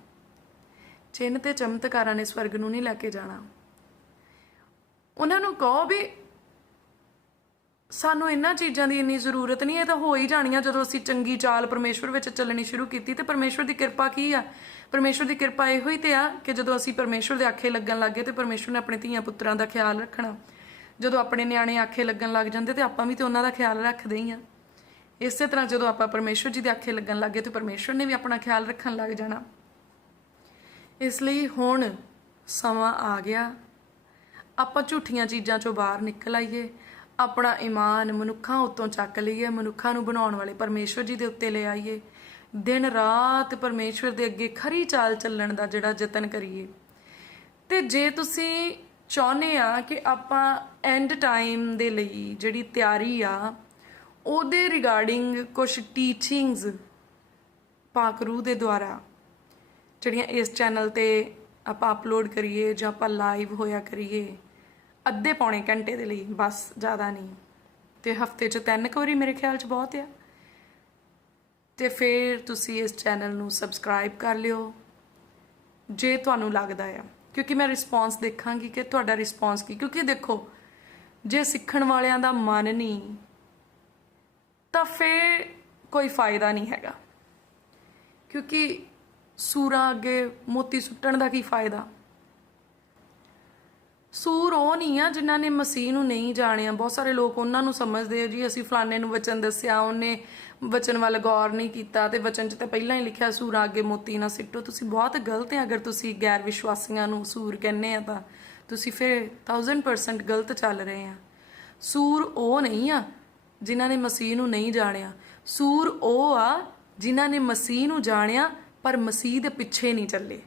[SPEAKER 1] ਚਿੰਨ ਤੇ ਚਮਤਕਾਰਾਂ ਨੇ ਸਵਰਗ ਨੂੰ ਨਹੀਂ ਲੈ ਕੇ ਜਾਣਾ। ਉਹਨਾਂ ਨੂੰ ਕਹੋ ਵੀ ਸਾਨੂੰ ਇਹਨਾਂ ਚੀਜ਼ਾਂ ਦੀ ਇੰਨੀ ਜ਼ਰੂਰਤ ਨਹੀਂ, ਇਹ ਤਾਂ ਹੋ ਹੀ ਜਾਣੀਆਂ ਜਦੋਂ ਅਸੀਂ ਚੰਗੀ ਚਾਲ ਪਰਮੇਸ਼ਵਰ ਵਿੱਚ ਚੱਲਣੀ ਸ਼ੁਰੂ ਕੀਤੀ ਤੇ ਪਰਮੇਸ਼ਵਰ ਦੀ ਕਿਰਪਾ ਕੀ ਆ? ਪਰਮੇਸ਼ਵਰ ਦੀ ਕਿਰਪਾ ਇਹੋ ਹੀ ਤੇ ਆ ਕਿ ਜਦੋਂ ਅਸੀਂ ਪਰਮੇਸ਼ਵਰ ਦੇ ਆਖੇ ਲੱਗਣ ਲੱਗੇ ਤੇ ਪਰਮੇਸ਼ਵਰ ਨੇ ਆਪਣੇ ਧੀਆਂ ਪੁੱਤਰਾਂ ਦਾ ਖਿਆਲ ਰੱਖਣਾ। ਜਦੋਂ ਆਪਣੇ ਨਿਆਣੇ ਆਖੇ ਲੱਗਣ ਲੱਗ ਜਾਂਦੇ ਤੇ ਆਪਾਂ ਵੀ ਤੇ ਉਹਨਾਂ ਦਾ ਖਿਆਲ ਰੱਖਦੇ ਹੀ ਆ। ਇਸੇ ਤਰ੍ਹਾਂ ਜਦੋਂ ਆਪਾਂ ਪਰਮੇਸ਼ਵਰ ਜੀ ਦੇ ਆਖੇ ਲੱਗਣ ਲੱਗੇ ਤੇ ਪਰਮੇਸ਼ਵਰ ਨੇ ਵੀ ਆਪਣਾ ਖਿਆਲ ਰੱਖਣ ਲੱਗ ਜਾਣਾ। ਇਸ ਲਈ ਹੁਣ ਸਮਾਂ ਆ ਗਿਆ। ਆਪਾਂ ਝੂਠੀਆਂ ਚੀਜ਼ਾਂ ਚੋਂ ਬਾਹਰ ਨਿਕਲ ਆਈਏ। ਆਪਣਾ ਈਮਾਨ ਮਨੁੱਖਾਂ ਉੱਤੋਂ ਚੱਕ ਲਈਏ, ਮਨੁੱਖਾਂ ਨੂੰ ਬਣਾਉਣ ਵਾਲੇ ਪਰਮੇਸ਼ਵਰ ਜੀ ਦੇ ਉੱਤੇ ਲੈ ਆਈਏ। ਦਿਨ ਰਾਤ ਪਰਮੇਸ਼ਵਰ ਦੇ ਅੱਗੇ ਖਰੀ ਚਾਲ ਚੱਲਣ ਦਾ ਜਿਹੜਾ ਯਤਨ ਕਰੀਏ। ਤੇ ਜੇ ਤੁਸੀਂ ਚਾਹੁੰਦੇ ਆ ਕਿ ਆਪਾਂ ਐਂਡ ਟਾਈਮ ਦੇ ਲਈ ਜਿਹੜੀ ਤਿਆਰੀ ਆ, ਉਹਦੇ ਰਿਗਾਰਡਿੰਗ ਕੁਝ ਟੀਚਿੰਗਸ ਪਾਕ ਦੇ ਦੁਆਰਾ, ਜਿਹੜੀਆਂ ਇਸ ਚੈਨਲ ਤੇ ਆਪਾਂ ਅਪਲੋਡ ਕਰੀਏ ਜਾਂ ਆਪਾਂ ਲਾਈਵ ਹੋਇਆ ਕਰੀਏ ਅੱਧੇ ਪੌਣੇ ਘੰਟੇ ਦੇ ਲਈ, ਬਸ ਜ਼ਿਆਦਾ ਨਹੀਂ। ਤੇ ਹਫ਼ਤੇ 'ਚ ਤਿੰਨ ਕੁ ਵਾਰੀ ਮੇਰੇ ਖਿਆਲ 'ਚ ਬਹੁਤ ਆ। ਤੇ ਫਿਰ ਤੁਸੀਂ ਇਸ ਚੈਨਲ ਨੂੰ ਸਬਸਕ੍ਰਾਈਬ ਕਰ ਲਿਓ, ਜੇ ਤੁਹਾਨੂੰ ਲੱਗਦਾ ਆ। ਕਿਉਂਕਿ ਮੈਂ ਰਿਸਪੌਂਸ ਦੇਖਾਂਗੀ ਕਿ ਤੁਹਾਡਾ ਰਿਸਪੌਂਸ ਕੀ, ਕਿਉਂਕਿ ਦੇਖੋ, ਜੇ ਸਿੱਖਣ ਵਾਲਿਆਂ ਦਾ ਮਨ ਨਹੀਂ, ਤਾਂ ਫਿਰ ਕੋਈ ਫਾਇਦਾ ਨਹੀਂ ਹੈਗਾ। ਕਿਉਂਕਿ ਸੂਰਾਂ ਅੱਗੇ ਮੋਤੀ ਸੁੱਟਣ ਦਾ ਕੀ ਫਾਇਦਾ? ਸੂਰ ਉਹ ਨਹੀਂ ਆ ਜਿਨ੍ਹਾਂ ਨੇ ਮਸੀਹ ਨੂੰ ਨਹੀਂ ਜਾਣਿਆ। ਬਹੁਤ ਸਾਰੇ ਲੋਕ ਉਹਨਾਂ ਨੂੰ ਸਮਝਦੇ ਆ ਜੀ, ਅਸੀਂ ਫਲਾਣੇ ਨੂੰ ਵਚਨ ਦੱਸਿਆ, ਉਹਨੇ ਵਚਨ ਵੱਲ ਗੌਰ ਨਹੀਂ ਕੀਤਾ ਤੇ ਵਚਨ 'ਚ ਤਾਂ ਪਹਿਲਾਂ ਹੀ ਲਿਖਿਆ, ਸੂਰਾਂ ਅੱਗੇ ਮੋਤੀ ਨਾ ਸਿੱਟੋ। ਤੁਸੀਂ ਬਹੁਤ ਗਲਤ ਹੈ ਅਗਰ ਤੁਸੀਂ ਗੈਰ ਵਿਸ਼ਵਾਸੀਆਂ ਨੂੰ ਸੂਰ ਕਹਿੰਦੇ ਆ ਤਾਂ। ਤੁਸੀਂ ਫਿਰ 1000% ਗਲਤ ਚੱਲ ਰਹੇ ਆ। ਸੂਰ ਉਹ ਨਹੀਂ ਆ ਜਿਨ੍ਹਾਂ ਨੇ ਮਸੀਹ ਨੂੰ ਨਹੀਂ ਜਾਣਿਆ। ਸੂਰ ਉਹ ਆ ਜਿਨ੍ਹਾਂ ਨੇ ਮਸੀਹ ਨੂੰ ਜਾਣਿਆ, ਪਰ ਮਸੀਹ ਦੇ ਪਿੱਛੇ ਨਹੀਂ ਚੱਲੇ।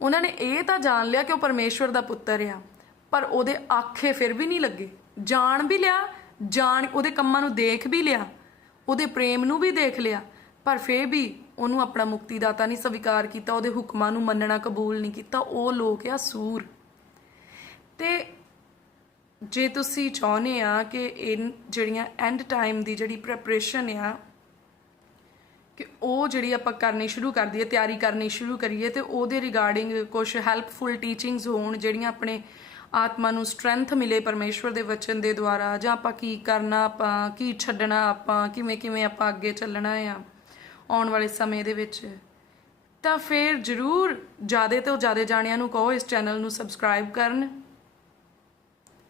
[SPEAKER 1] ਉਹਨਾਂ ਨੇ ਇਹ ਤਾਂ ਜਾਣ ਲਿਆ ਕਿ ਉਹ ਪਰਮੇਸ਼ਵਰ ਦਾ ਪੁੱਤਰ ਆ। ਪਰ ਉਹਦੇ ਆਖੇ ਫਿਰ ਵੀ ਨਹੀਂ ਲੱਗੇ। ਜਾਣ ਵੀ ਲਿਆ, ਜਾਣ ਉਹਦੇ ਕੰਮਾਂ ਨੂੰ ਦੇਖ ਵੀ ਲਿਆ, ਉਹਦੇ ਪ੍ਰੇਮ ਨੂੰ ਵੀ ਦੇਖ ਲਿਆ, ਪਰ ਫਿਰ ਵੀ ਉਹਨੂੰ ਆਪਣਾ ਮੁਕਤੀਦਾਤਾ ਨਹੀਂ ਸਵੀਕਾਰ ਕੀਤਾ, ਉਹਦੇ ਹੁਕਮਾਂ ਨੂੰ ਮੰਨਣਾ ਕਬੂਲ ਨਹੀਂ ਕੀਤਾ, ਉਹ ਲੋਕ ਆ ਸੂਰ। ਤੇ ਜੇ ਤੁਸੀਂ ਚਾਹੁੰਦੇ ਆ ਕਿ ਇਹ ਜਿਹੜੀਆਂ ਐਂਡ ਟਾਈਮ ਦੀ ਜਿਹੜੀ ਪ੍ਰੈਪਰੇਸ਼ਨ ਆ, ਕਿ ਉਹ ਜਿਹੜੀ ਆਪਾਂ ਕਰਨੀ ਸ਼ੁਰੂ ਕਰ ਦਈਏ, ਤਿਆਰੀ ਕਰਨੀ ਸ਼ੁਰੂ ਕਰੀਏ, ਤੇ ਉਹਦੇ ਰਿਗਾਰਡਿੰਗ ਕੁਝ ਹੈਲਪਫੁਲ ਟੀਚਿੰਗਸ ਹੋਣ, ਜਿਹੜੀਆਂ ਆਪਣੇ ਆਤਮਾ ਨੂੰ ਸਟਰੈਂਥ ਮਿਲੇ ਪਰਮੇਸ਼ਵਰ ਦੇ ਵਚਨ ਦੇ ਦੁਆਰਾ, ਜਾਂ ਆਪਾਂ ਕੀ ਕਰਨਾ, ਆਪਾਂ ਕੀ ਛੱਡਣਾ, ਆਪਾਂ ਕਿਵੇਂ ਕਿਵੇਂ ਆਪਾਂ ਅੱਗੇ ਚੱਲਣਾ ਆ ਆਉਣ ਵਾਲੇ ਸਮੇਂ ਦੇ ਵਿੱਚ। ਤਾਂ ਫਿਰ ਜਰੂਰ ਜ਼ਿਆਦਾ ਤੋਂ ਜ਼ਿਆਦਾ ਜਾਣਿਆਂ ਨੂੰ ਕਹੋ, ਇਸ ਚੈਨਲ ਨੂੰ ਸਬਸਕ੍ਰਾਈਬ ਕਰਨ।